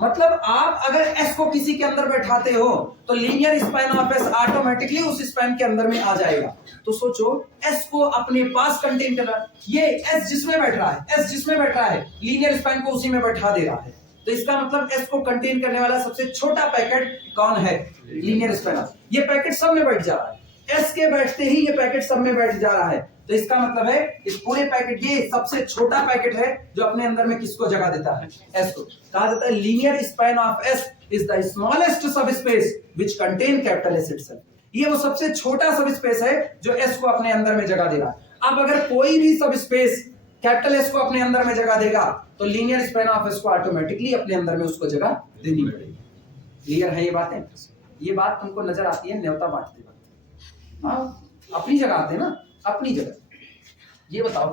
मतलब आप अगर S को किसी के अंदर बैठाते हो तो linear span of S automatically उस स्पैन के अंदर में आ जाएगा। तो सोचो S को अपने पास कंटेन कर रहा है, ये S जिसमें बैठ रहा है, S जिसमें बैठ रहा है लीनियर स्पैन को उसी में बैठा दे रहा है, तो इसका मतलब S को कंटेन करने वाला सबसे छोटा पैकेट कौन है, लीनियर स्पैन ऑफ। ये पैकेट सब में बैठ जा रहा है, S के बैठते ही ये पैकेट सब में बैठ जा रहा है, तो इसका मतलब है इस पूरे पैकेट, ये सबसे छोटा पैकेट है जो अपने अंदर में किसको जगह देता है, S को। कहा जाता है linear span of S is the smallest subspace which contain capital S itself. ये वो सबसे छोटा सब स्पेस है जो S को अपने अंदर में जगह दे रहा है। अब अगर कोई भी सब स्पेस कैपिटल S को अपने अंदर में जगह देगा तो लीनियर स्पैन ऑफ S को ऑटोमेटिकली अपने अंदर में उसको जगह देनी पड़ेगी। क्लियर है ये बातें? ये बात तुमको नजर आती है न्योता बांटते वक्त, हाँ अपनी जगह आते ना, अपनी जगह। ये बताओ,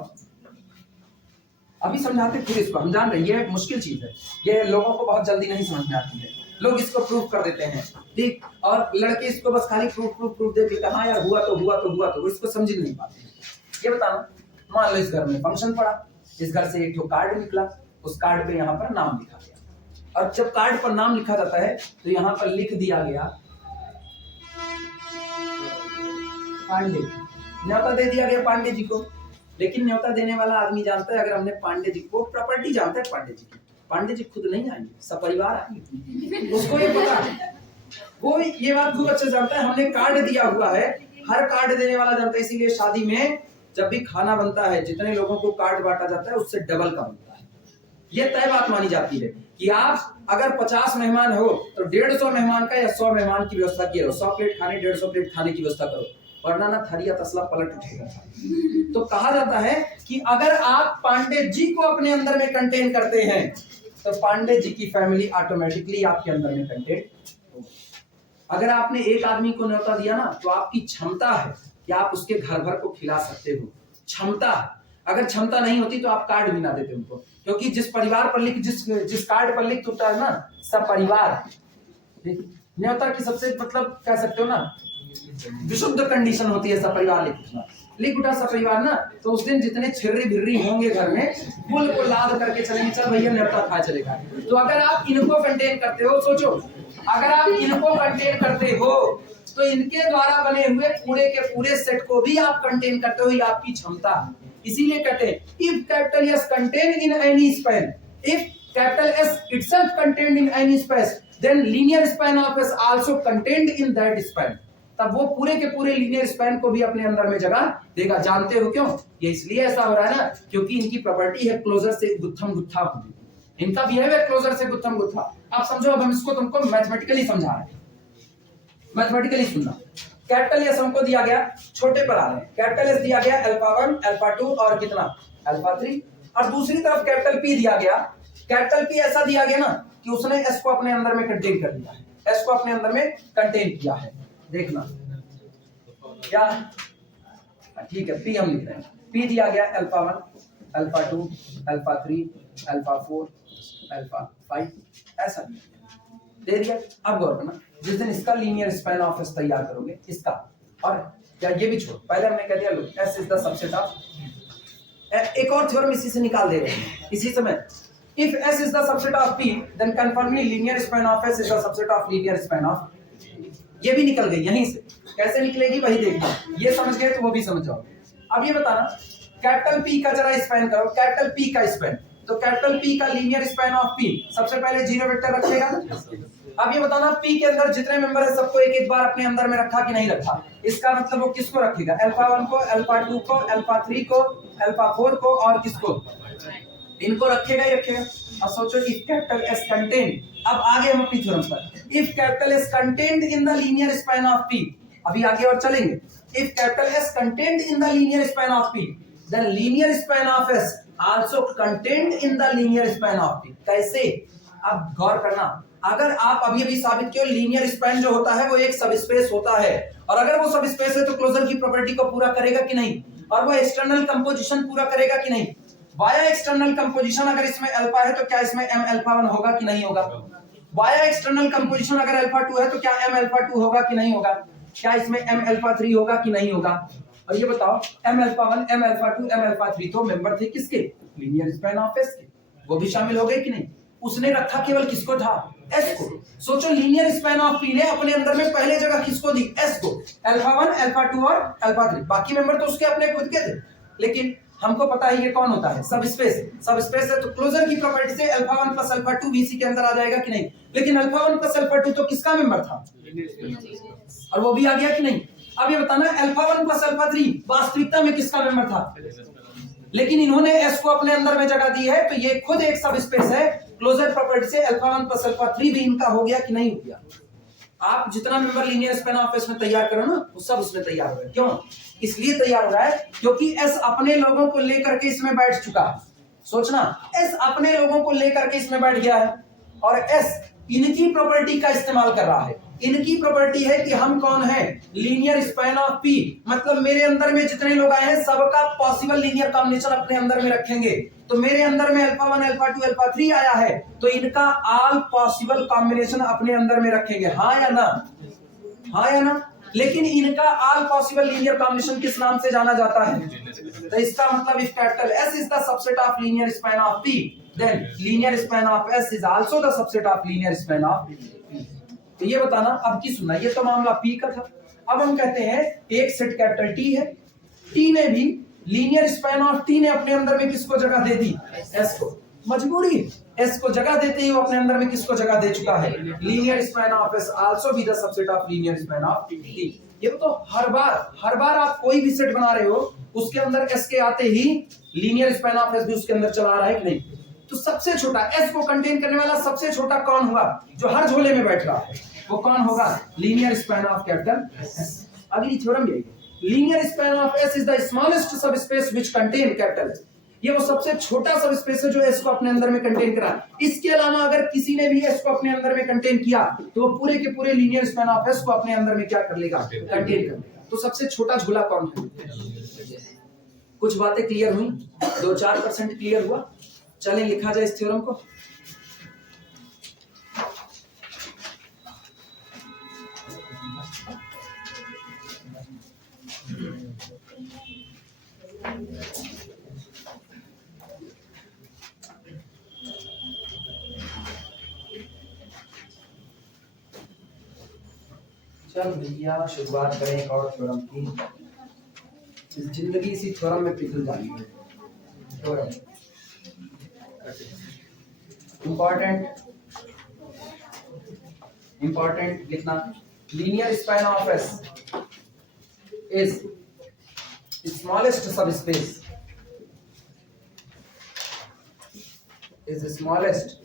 अभी समझाते फिर इसको, हम जान रहे ये एक मुश्किल चीज है, ये लोगों को बहुत जल्दी नहीं समझ में आती है, लोग इसको प्रूफ कर देते हैं, ठीक, और लड़के इसको बस खाली प्रूफ देख लेते हैं, हाँ यार हुआ तो इसको समझ नहीं पाते। ये बताना, मान लो इस घर में फंक्शन पड़ा, इस घर से एक जो कार्ड निकला, उस कार्ड पे यहाँ पर नाम लिखा गया, और जब कार्ड पर नाम लिखा जाता है तो यहाँ पर लिख दिया गया पांडे, न्योता दे दिया गया पांडे जी को। लेकिन न्योता देने वाला आदमी जानता है, अगर हमने पांडे जी को, प्रॉपर्टी जानता है पांडे जी की, पांडे जी खुद नहीं आएंगे, सपरिवार आएंगे, उसको ये पता है, वो ये बात खूब अच्छे जानता है, हमने कार्ड दिया हुआ है, हर कार्ड देने वाला जानता है। इसीलिए शादी में जब भी खाना बनता है, जितने लोगों को कार्ड बांटा जाता है उससे डबल का बनता है। ये तय बात मानी जाती है कि आप अगर 50 मेहमान हो तो 150 मेहमान का या 100 मेहमान की व्यवस्था किए, 100 प्लेट खाने, 150 प्लेट खाने की व्यवस्था करो, वरना ना थरिया तसला पलट उठेगा। तो कहा जाता है कि अगर आप पांडे जी को अपने अंदर में कंटेन करते हैं तो पांडे जी की फैमिली ऑटोमेटिकली आपके अंदर में कंटेन होगी। अगर आपने एक आदमी को न्योता दिया ना, तो आपकी क्षमता है कि आप उसके घर भर को खिला सकते हो, क्षमता। अगर क्षमता नहीं होती तो आप कार्ड भी ना देते उनको, क्योंकि जिस परिवार पर लिख, जिस कार्ड पर लिख होता है ना सपरिवार, न्योता की सबसे मतलब कह सकते हो ना विशुद्ध कंडीशन होती है सपरिवार लिख उठा सपरिवार ना, तो उस दिन जितने छिर्री भिर्री होंगे घर में, फुल को लाद करके चलेंगे, चल भैया न्योता खा चलेगा। तो अगर आप इनको कंटेन करते हो, सोचो अगर आप इनको कंटेन करते हो तो इनके द्वारा बने हुए पूरे के पूरे सेट को भी आप कंटेन करते हो, ये आपकी क्षमता। इसीलिए कहते हैं if capital S contain in any span, if capital S itself contained in any space, then linear span of S also contained in that span. तब वो पूरे के पूरे लीनियर स्पैन को भी अपने अंदर में जगह देगा। जानते हो क्यों? ये इसलिए ऐसा हो रहा है ना, क्योंकि इनकी प्रॉपर्टी है क्लोजर से गुत्थम गुत्था होगी, इनका बिहेवियर क्लोजर से गुत्थम गुत्था। आप समझो, अब हम इसको तुमको मैथमेटिकली समझा रहे हैं, मैथमेटिकली सुनना। कैपिटल एस हमको दिया गया, छोटे पर आ रहे हैं, कैपिटल एस दिया गया अल्फा 1 अल्फा 2 और कितना अल्फा 3, और दूसरी तरफ कैपिटल पी दिया गया। कैपिटल पी ऐसा दिया गया ना कि उसने एस को अपने अंदर में कंटेन कर लिया है, एस को अपने अंदर में कंटेन किया है। देखना क्या, ठीक है, पी हम लिख रहे हैं, पी दिया गया alpha 1 alpha 2 alpha 3 alpha 4 alpha 5, ऐसा दे दिया। अब गौर करना, जिस दिन इसका लीनियर स्पैन ऑफ एस तैयार करोगे, इसका, और क्या ये भी छोड़, पहले हमने कह दिया लो S is the subset of, एक और थ्योरम इसी से निकाल दे रहे हैं इसी समय। If S is the subset of P then conformally linear span of S is the subset of linear span of, ये भी निकल गई यहीं से। कैसे निकलेगी वही देखना, ये समझ गए तो वो भी समझ जाओ। अब ये बताना कैपिटल पी का जरा स्पैन करो, कैपिटल पी का स्पैन, तो कैपिटल पी का लीनियर स्पैन ऑफ पी सबसे पहले 0 वेक्टर रखेगा। अब ये बताना पी के अंदर जितने मेंबर है सबको एक एक बार अपने अंदर में रखा कि नहीं रखा, इसका मतलब वो किसको रखेगा, अल्फा 1 को, अल्फा 2 को, अल्फा 3 को, अल्फा 4 को, और किसको, इनको रखेगा ही रखेगा। अब सोचो इफ कैपिटल एस कंटेन, अब आगे हम अपनी थ्योरम पर, if capital S contained in the linear span of P, अभी आगे और चलेंगे। If capital S contained in the linear span of P then linear span of S also contained in the linear span of P. कैसे? अब गौर करना, अगर आप अभी अभी साबित किया लीनियर स्पैन जो होता है वो एक सब स्पेस होता है, और अगर वो सब स्पेस है तो क्लोजर की प्रॉपर्टी को पूरा करेगा कि नहीं, और वो एक्सटर्नल कंपोजिशन पूरा करेगा कि नहीं। वाया एक्सटर्नल कंपोजिशन अगर इसमें अल्फा है तो क्या इसमें m अल्फा 1 होगा कि नहीं होगा। वाया एक्सटर्नल कंपोजिशन अगर अल्फा 2 है तो क्या m अल्फा 2 होगा कि नहीं होगा, क्या इसमें m अल्फा 3 होगा कि नहीं होगा। और ये बताओ m alpha 1 m alpha 2 m alpha 3 तो मेंबर थे किसके, लीनियर स्पैन ऑफ एस के, वो भी शामिल हो गए कि नहीं। उसने रखा केवल किसको था, एस को। सोचो लीनियर स्पैन ऑफ पी ने अपने अंदर में पहले जगह किसको दी, एस को, अल्फा 1 अल्फा 2 और अल्फा 3, बाकी मेंबर तो उसके अपने खुद के थे। लेकिन हमको पता है ये कौन होता है, सब स्पेस। सब स्पेस है तो क्लोजर की प्रॉपर्टी से अल्फा 1 प्लस अल्फा 2 भी इसी के अंदर आ जाएगा कि नहीं। लेकिन अल्फा 1 प्लस अल्फा 2 तो किसका मेंबर था, और वो भी आ गया कि नहीं। अब ये बताना अल्फा 1 प्लस अल्फा 3 वास्तविकता में किसका मेंबर था, लेकिन इन्होंने एस को अपने अंदर में जगह दी है तो ये खुद एक सब स्पेस है। क्लोजर प्रॉपर्टी से अल्फा 1 प्लस अल्फा 3 भी इनका हो गया कि नहीं हो गया। आप जितना member linear span of S में तैयार करो ना वो सब उसमें तैयार हो रहा है। क्यों, इसलिए तैयार हो रहा है क्योंकि एस अपने लोगों को लेकर के इसमें बैठ चुका है। सोचना, एस अपने लोगों को लेकर के इसमें बैठ गया है और एस इनकी प्रॉपर्टी का इस्तेमाल कर रहा है। इनकी प्रॉपर्टी है कि हम कौन है, लीनियर स्पैन ऑफ पी, मतलब मेरे अंदर में जितने लोग आए हैं सबका पॉसिबल लीनियर कॉम्बिनेशन अपने अंदर में रखेंगे। तो मेरे अंदर में अल्फा 1 अल्फा 2 अल्फा 3 आया है तो इनका ऑल पॉसिबल कॉम्बिनेशन अपने अंदर में रखेंगे, हाँ या ना, हाँ या ना। लेकिन इनका ऑल पॉसिबल लीनियर कॉम्बिनेशन किस नाम से जाना जाता है, तो इसका मतलब if capital S is the subset of linear span of P then linear span of S is also the subset of linear span of P। तो ये बताना, अब की सुनना, ये तो मामला P का था। अब हम कहते हैं एक सेट कैपिटल T है, T ने भी लीनियर स्पैन ऑफ T ने अपने अंदर में किसको जगह दे दी, S को। मजबूरी S को जगह देते ही वो अपने अंदर में किसको जगह दे चुका है, linear span of S also be the subset of linear span of T। ये तो हर बार आप कोई भी सेट बना रहे हो उसके अंदर S के आते ही लीनियर स्पैन ऑफ S भी उसके अंदर चला रहा है कि नहीं। तो सबसे छोटा S को कंटेन करने वाला सबसे छोटा कौन होगा, जो हर झोले में बैठ रहा है, वो कौन होगा, linear span of capital S। अगली थ्योरम यही है, linear span of S is the smallest subspace which contain capital S। ये वो सबसे छोटा सब स्पेस है जो S को अपने अंदर में कंटेन करा। इसके अलावा अगर किसी ने भी S को अपने अंदर में कंटेन किया तो वो पूरे के पूरे लीनियर स्पैन ऑफ S को अपने अंदर में क्या कर लेगा, कंटेन कर लेगा। तो सबसे छोटा झूला कौन है। कुछ बातें क्लियर हुई, 2-4% क्लियर हुआ। चलें लिखा जाए इस थ्योरम को। चल भैया शुरुआत करें एक और थ्योरम की। जिंदगी इसी थ्योरम में पिघल जाती है। थ्योरम इंपॉर्टेंट लिखना, linear span of S is smallest subspace, is the smallest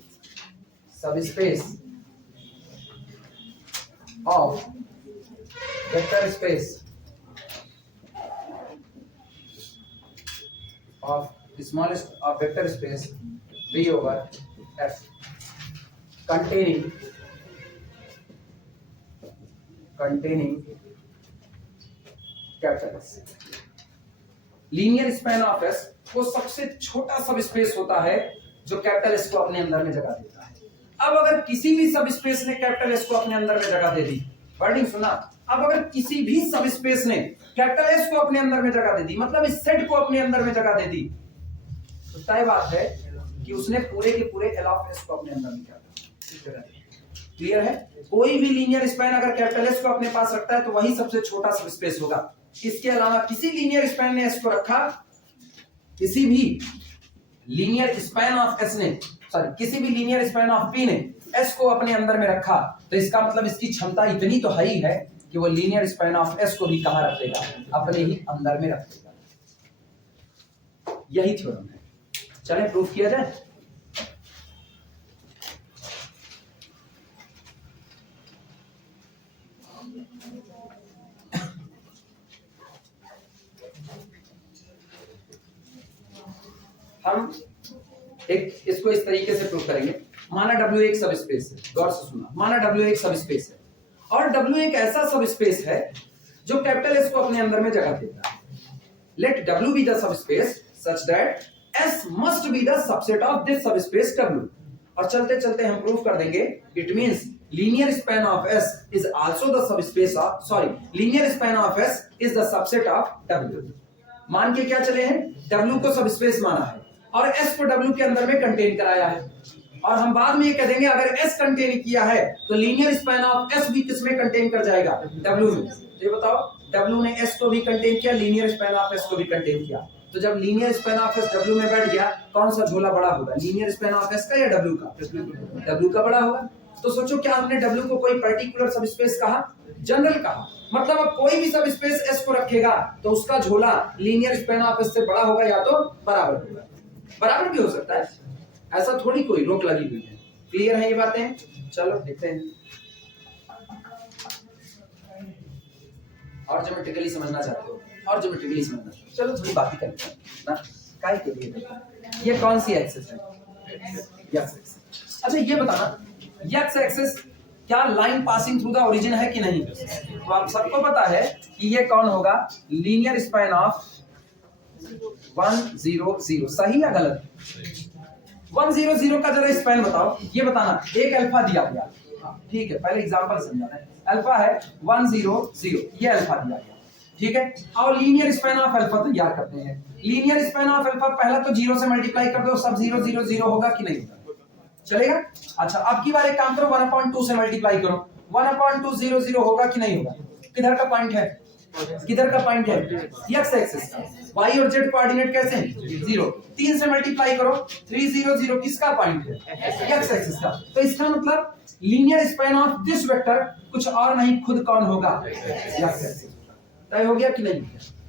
subspace of vector space of the smallest of vector space V over F containing capital S। Linear span of S वो सबसे छोटा सब space होता है जो capital S को अपने अंदर में जगह देता है। अब अगर किसी भी सब स्पेस ने कैपिटल S को अपने अंदर में जगह दे दी, वर्डिंग सुना, अब अगर किसी भी सब स्पेस ने कैपिटल S को अपने अंदर में जगह दे दी, मतलब इस सेट को अपने अंदर में जगह दे दी, तो तय बात है कि उसने पूरे के पूरे L ऑफ S को अपने अंदर में जगह दी। क्लियर है। कोई भी लीनियर स्पैन अगर कैपिटल S को अपने पास रखता है तो वही सबसे छोटा सब स्पेस होगा। इसके अलावा किसी लीनियर स्पैन ने S को रखा, किसी भी लीनियर स्पैन ऑफ S ने, सॉरी किसी भी लीनियर स्पैन ऑफ P ने S को अपने अंदर में रखा, तो इसका मतलब इसकी क्षमता इतनी तो है ही है कि वो लीनियर स्पैन ऑफ S को भी कहां रख लेगा, अपने ही अंदर में रख लेगा। यही थ्योरम है। चलें प्रूफ किया जाए। हम एक इसको इस तरीके से प्रूव करेंगे। माना W एक सब स्पेस है, गौर से सुना, माना W एक सब स्पेस है और W एक ऐसा सब स्पेस है जो कैपिटल S को अपने अंदर में जगह देता है। Let W be the subspace such that S must be the subset of this subspace W। और चलते चलते हम प्रूव कर देंगे, it means linear span of S is also the subspace of linear span of S is the subset of W। मान के क्या चले हैं, W को सबस्पेस माना है और S को W के अंदर में कंटेन कराया है और हम बाद में ये कह देंगे अगर S कंटेन किया है तो लीनियर स्पैन ऑफ S भी किसमें कंटेन कर जाएगा, W में। तो ये बताओ W ने S को भी कंटेन किया, लीनियर स्पैन ऑफ S को भी कंटेन किया, तो जब linear span of S W में बैठ गया कौन सा झोला बड़ा होगा, लीनियर स्पैन ऑफ S का या W का, W का बड़ा होगा। तो सोचो क्या हमने W को कोई पर्टिकुलर सबस्पेस कहा, जनरल कहा, मतलब अब कोई भी सबस्पेस S को रखेगा तो उसका झोला लीनियर स्पैन ऑफ S से बड़ा होगा या तो बराबर होगा। बराबर भी हो सकता है, ऐसा थोड़ी कोई रोक लगी हुई है। क्लियर है ये बातें? चलो देखते हैं और ज्योमेट्रिकली समझना चाहते हो और ज्योमेट्रिकली समझना, चलो थोड़ी बातें करते हैं ना, काय के लिए ये कौन सी एक्सिस है, यस एक्सिस। अच्छा ये बताना यक्स एक्सिस क्या line passing through the origin है कि नहीं, तो आप सबको पता है कि ये कौन होगा, लीनियर स्पैन ऑफ 1 0 0, सही या गलत? 1 0 0 का जरा स्पैन बताओ, ये बताना। एक अल्फा दिया गया, ठीक है, पहले एग्जांपल समझाना है। अल्फा है 1 0 0, ये अल्फा दिया गया, ठीक है, और लीनियर स्पैन ऑफ अल्फा तैयार करते हैं। लीनियर स्पैन ऑफ अल्फा पहला तो 0 से मल्टीप्लाई कर दो, सब 0 0 0 होगा कि नहीं होगा, चलेगा? अच्छा अब की बार एक काम करो, 1/2 से मल्टीप्लाई करो, 1/2 0 0 होगा कि नहीं होगा? किधर का पॉइंट है, किधर का पॉइंट है, एक्स एक्सिस का। y और z कोऑर्डिनेट कैसे हैं, 0। 3 से मल्टीप्लाई करो, 3 0 0 किसका पॉइंट है, एक्स एक्सिस का। तो इसका मतलब linear span of this vector कुछ और नहीं, खुद कौन होगा, एक्स एक्सिस। तय हो गया कि नहीं?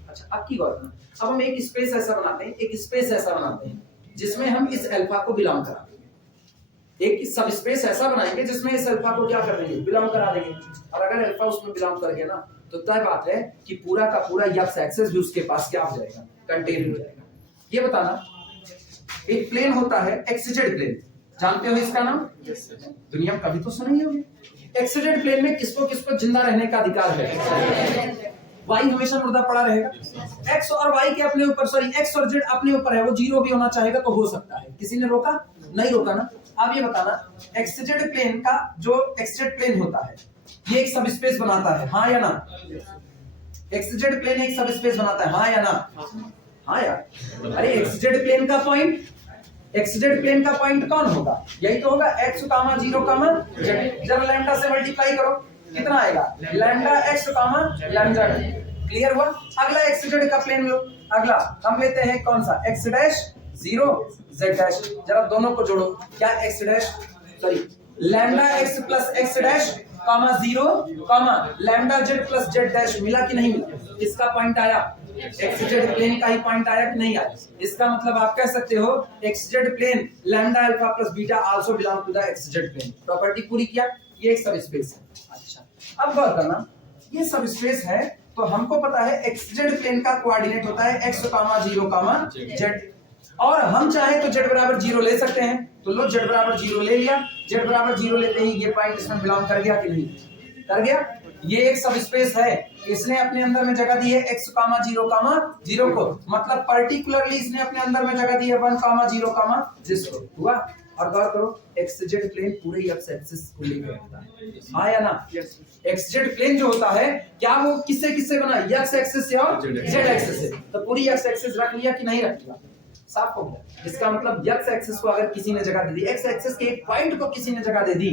अच्छा अब की गौर करना, अब हम एक स्पेस ऐसा बनाते हैं, एक स्पेस ऐसा बनाते हैं जिसमें हम इस अल्फा को बिलोंग करा देंगे, एक सब स्पेस ऐसा बनाएंगे जिसमें इस अल्फा को क्या कर देंगे, बिलोंग करा देंगे। और अगर अल्फा उसमें बिलोंग कर गया ना तो तय बात है कि पूरा का पूरा एक्स एक्सिस भी उसके पास क्या हो जाएगा, कंटेन हो जाएगा। ये बताना एक प्लेन होता है एक्सजेड प्लेन, जानते हो इसका नाम, दुनिया में कभी तो सुना ही होगी। एक्सजेड प्लेन में किसको किसको जिंदा रहने का अधिकार है, वाई हमेशा मुर्दा पड़ा रहेगा। एक्स और वाई के अपने ऊपर एक्स और जेड अपने ऊपर है, वो 0 भी होना चाहेगा तो हो सकता है, किसी ने रोका नहीं, रोका ना। अब ये बताना एक्सजेड प्लेन का जो एक्सजेड प्लेन होता है ये एक सब स्पेस बनाता है, हाँ या ना? एक्सजेड प्लेन एक सब स्पेस बनाता है, हाँ या ना? हाँ यार, अरे एक्सजेड प्लेन का पॉइंट, एक्सजेड प्लेन का पॉइंट कौन होगा, यही तो होगा x, 0, z। जब लैम्डा से मल्टीप्लाई करो कितना आएगा, लैम्डा x, लैम्डा। क्लियर हुआ? अगला एक्सजेड का प्लेन लो, अगला हम लेते हैं कौन सा, x डैश 0 z डैश। जरा दोनों को जोड़ो, क्या x dash lambda x plus x dash 0 lambda z plus z dash, मिला कि नहीं मिला? इसका पॉइंट आया, एक्सजेड प्लेन का ही पॉइंट आया कि नहीं आया? इसका मतलब आप कह सकते हो XZ plane lambda alpha plus beta also belong to the XZ plane. Property पूरी किया, ये एक सब स्पेस है। अच्छा अब बात करना, ये सब स्पेस है तो हमको पता है एक्सजेड प्लेन का कोऑर्डिनेट होता है x, 0, z, और हम चाहे तो z बराबर 0 ले सकते हैं, तो लो z बराबर 0 ले लिया। z बराबर 0 लेते ही ये पॉइंट इसमें बिलोंग कर गया कि नहीं कर गया? ये एक सब स्पेस है, इसने अपने अंदर में जगह दी है x, 0, 0 को, मतलब पर्टिकुलरली इसने अपने अंदर में जगह दी है 1, 0, जिसको हुआ। और गौर करो एक्सजेड प्लेन पूरे एक्स एक्सिस को लेकर होता है, हाँ या ना? एक्सजेड प्लेन जो होता है क्या वो किससे किससे बना, एक्स एक्सिस से और जेड एक्सिस से, तो पूरी एक्स एक्सिस रख लिया कि नहीं रख लिया? साफ हो गया। इसका मतलब एक्स एक्सिस को अगर किसी ने जगह दे दी, एक्स एक्सिस के एक पॉइंट को किसी ने जगह दे दी,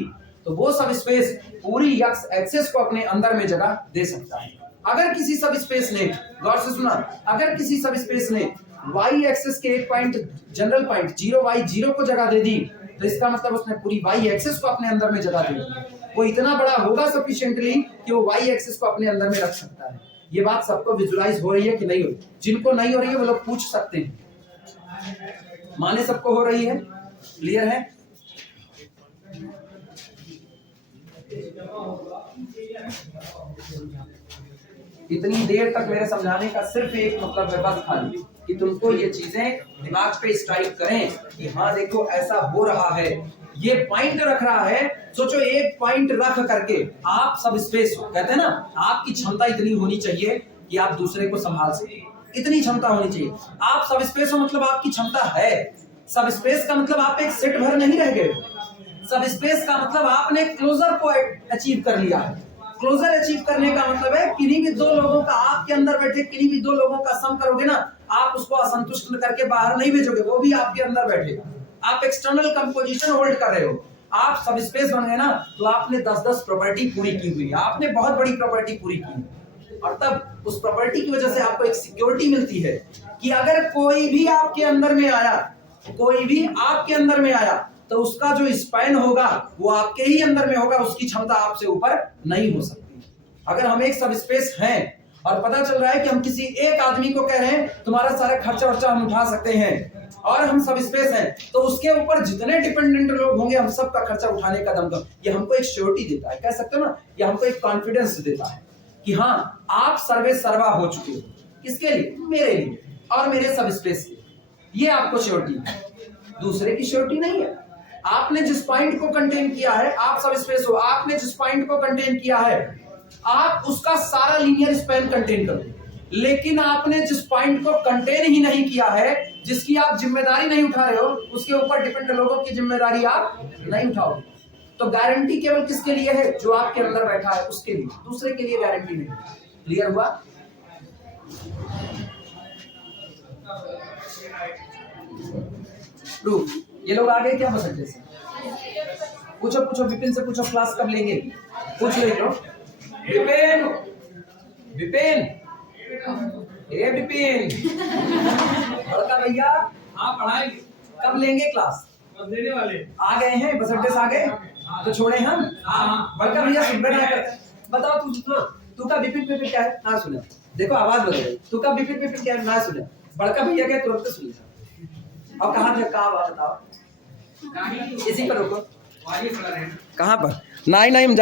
तो वो सब स्पेस पूरी एक्स एक्सिस को अपने अंदर में जगह दे सकता है। अगर किसी सब स्पेस ने, गौर से सुना, अगर किसी सब स्पेस ने y एक्सिस के एक पॉइंट, जनरल पॉइंट 0y0 को जगह दे दी, तो इसका मतलब उसने पूरी y एक्सिस को अपने अंदर में जगह दे दी। वो इतना बड़ा होगा सफिशिएंटली कि वो y एक्सिस को अपने अंदर में रख सकता है। ये बात सबको विजुअलाइज हो रही है कि नहीं हो रही? जिनको नहीं हो रही है वो लोग पूछ सकते हैं, माने सबको हो रही है? क्लियर है? इतनी देर तक मेरे समझाने का सिर्फ एक मतलब है, बस खाली कि तुमको ये चीजें दिमाग पे स्ट्राइक करें कि हाँ देखो ऐसा हो रहा है, ये पॉइंट रख रहा है, सोचो एक पॉइंट रख करके आप सब स्पेस कहते हैं ना, आपकी क्षमता इतनी होनी चाहिए कि आप दूसरे को संभाल सके, इतनी क्षमता होनी चाहिए। आप सब स्पेस हो मतलब आपकी क्षमता है। सब स्पेस का मतलब आप एक सेट भर नहीं रह गए। सब स्पेस का मतलब आपने क्लोजर को अचीव कर लिया है। क्लोजर अचीव करने का मतलब है किन्हीं भी दो लोगों का, आपके अंदर बैठे किन्हीं भी दो लोगों का सम करोगे ना, आप उसको असंतुष्ट करके बाहर नहीं भेजोगे, वो भी आपके अंदर बैठेगा। आप एक्सटर्नल कंपोजिशन होल्ड कर रहे हो, आप सब स्पेस बन गए ना, तो आपने 10-10 प्रॉपर्टी पूरी की हुई है, आपने बहुत बड़ी प्रॉपर्टी पूरी की है। और तब उस प्रॉपर्टी की वजह से आपको एक सिक्योरिटी मिलती है कि अगर कोई भी आपके अंदर में आया, कोई भी आपके अंदर में आया, तो उसका जो स्पैन होगा वो आपके ही अंदर में होगा, उसकी क्षमता आपसे ऊपर नहीं हो सकती। अगर हम एक सब स्पेस हैं और पता चल रहा है कि हम किसी एक आदमी को कह रहे हैं तुम्हारा सारा खर्चा वर्चा हम उठा सकते हैं, और हम सब स्पेस हैं, तो उसके ऊपर जितने डिपेंडेंट लोग होंगे हम सबका खर्चा उठाने का दम दम, ये हमको एक श्योरिटी देता है, कह सकते हो ना, ये हमको एक कॉन्फिडेंस देता है कि हाँ आप सर्वे सर्वा हो चुके हो। किसके लिए? मेरे लिए और मेरे सब स्पेस के, ये आपको श्योरिटी है, दूसरे की श्योरिटी नहीं है। आपने जिस पॉइंट को कंटेन किया है, आप सब स्पेस हो, आपने जिस पॉइंट को कंटेन किया है, आप उसका सारा लीनियर स्पैन कंटेन करो। लेकिन आपने जिस पॉइंट को कंटेन ही नहीं किया है, जिसकी आप जिम्मेदारी नहीं उठा रहे हो, उसके ऊपर डिपेंड लोगों की जिम्मेदारी आप नहीं उठाओगे। तो गारंटी केवल किसके लिए है? जो आपके अंदर बैठा है उसके लिए, दूसरे के लिए गारंटी नहीं। क्लियर हुआ? प्रूफ। ये लोग आ गए क्या बस अड्डे से? पूछो पूछो, विपिन से पूछो क्लास कब लेंगे, पूछ लो। विपिन, विपिन, ए विपिन, बड़का भैया, हाँ पढ़ाई कब लेंगे क्लास? बस देने वाले आ गए हैं, बस अड्डे से आ गए तो छोड़े हम। बड़का भैया सुन रहे हैं, बताओ तू का विपिन विपिन क्या है ना सुने, देखो आवाज बदल गई, तू का विपिन विपिन क्या है ना सुने, बड़का भैया क्या तुरंत सुन लिया। अब कहाँ थे, कहाँ बात बताओ, इसी पर रुको, कहाँ पर? नहीं हम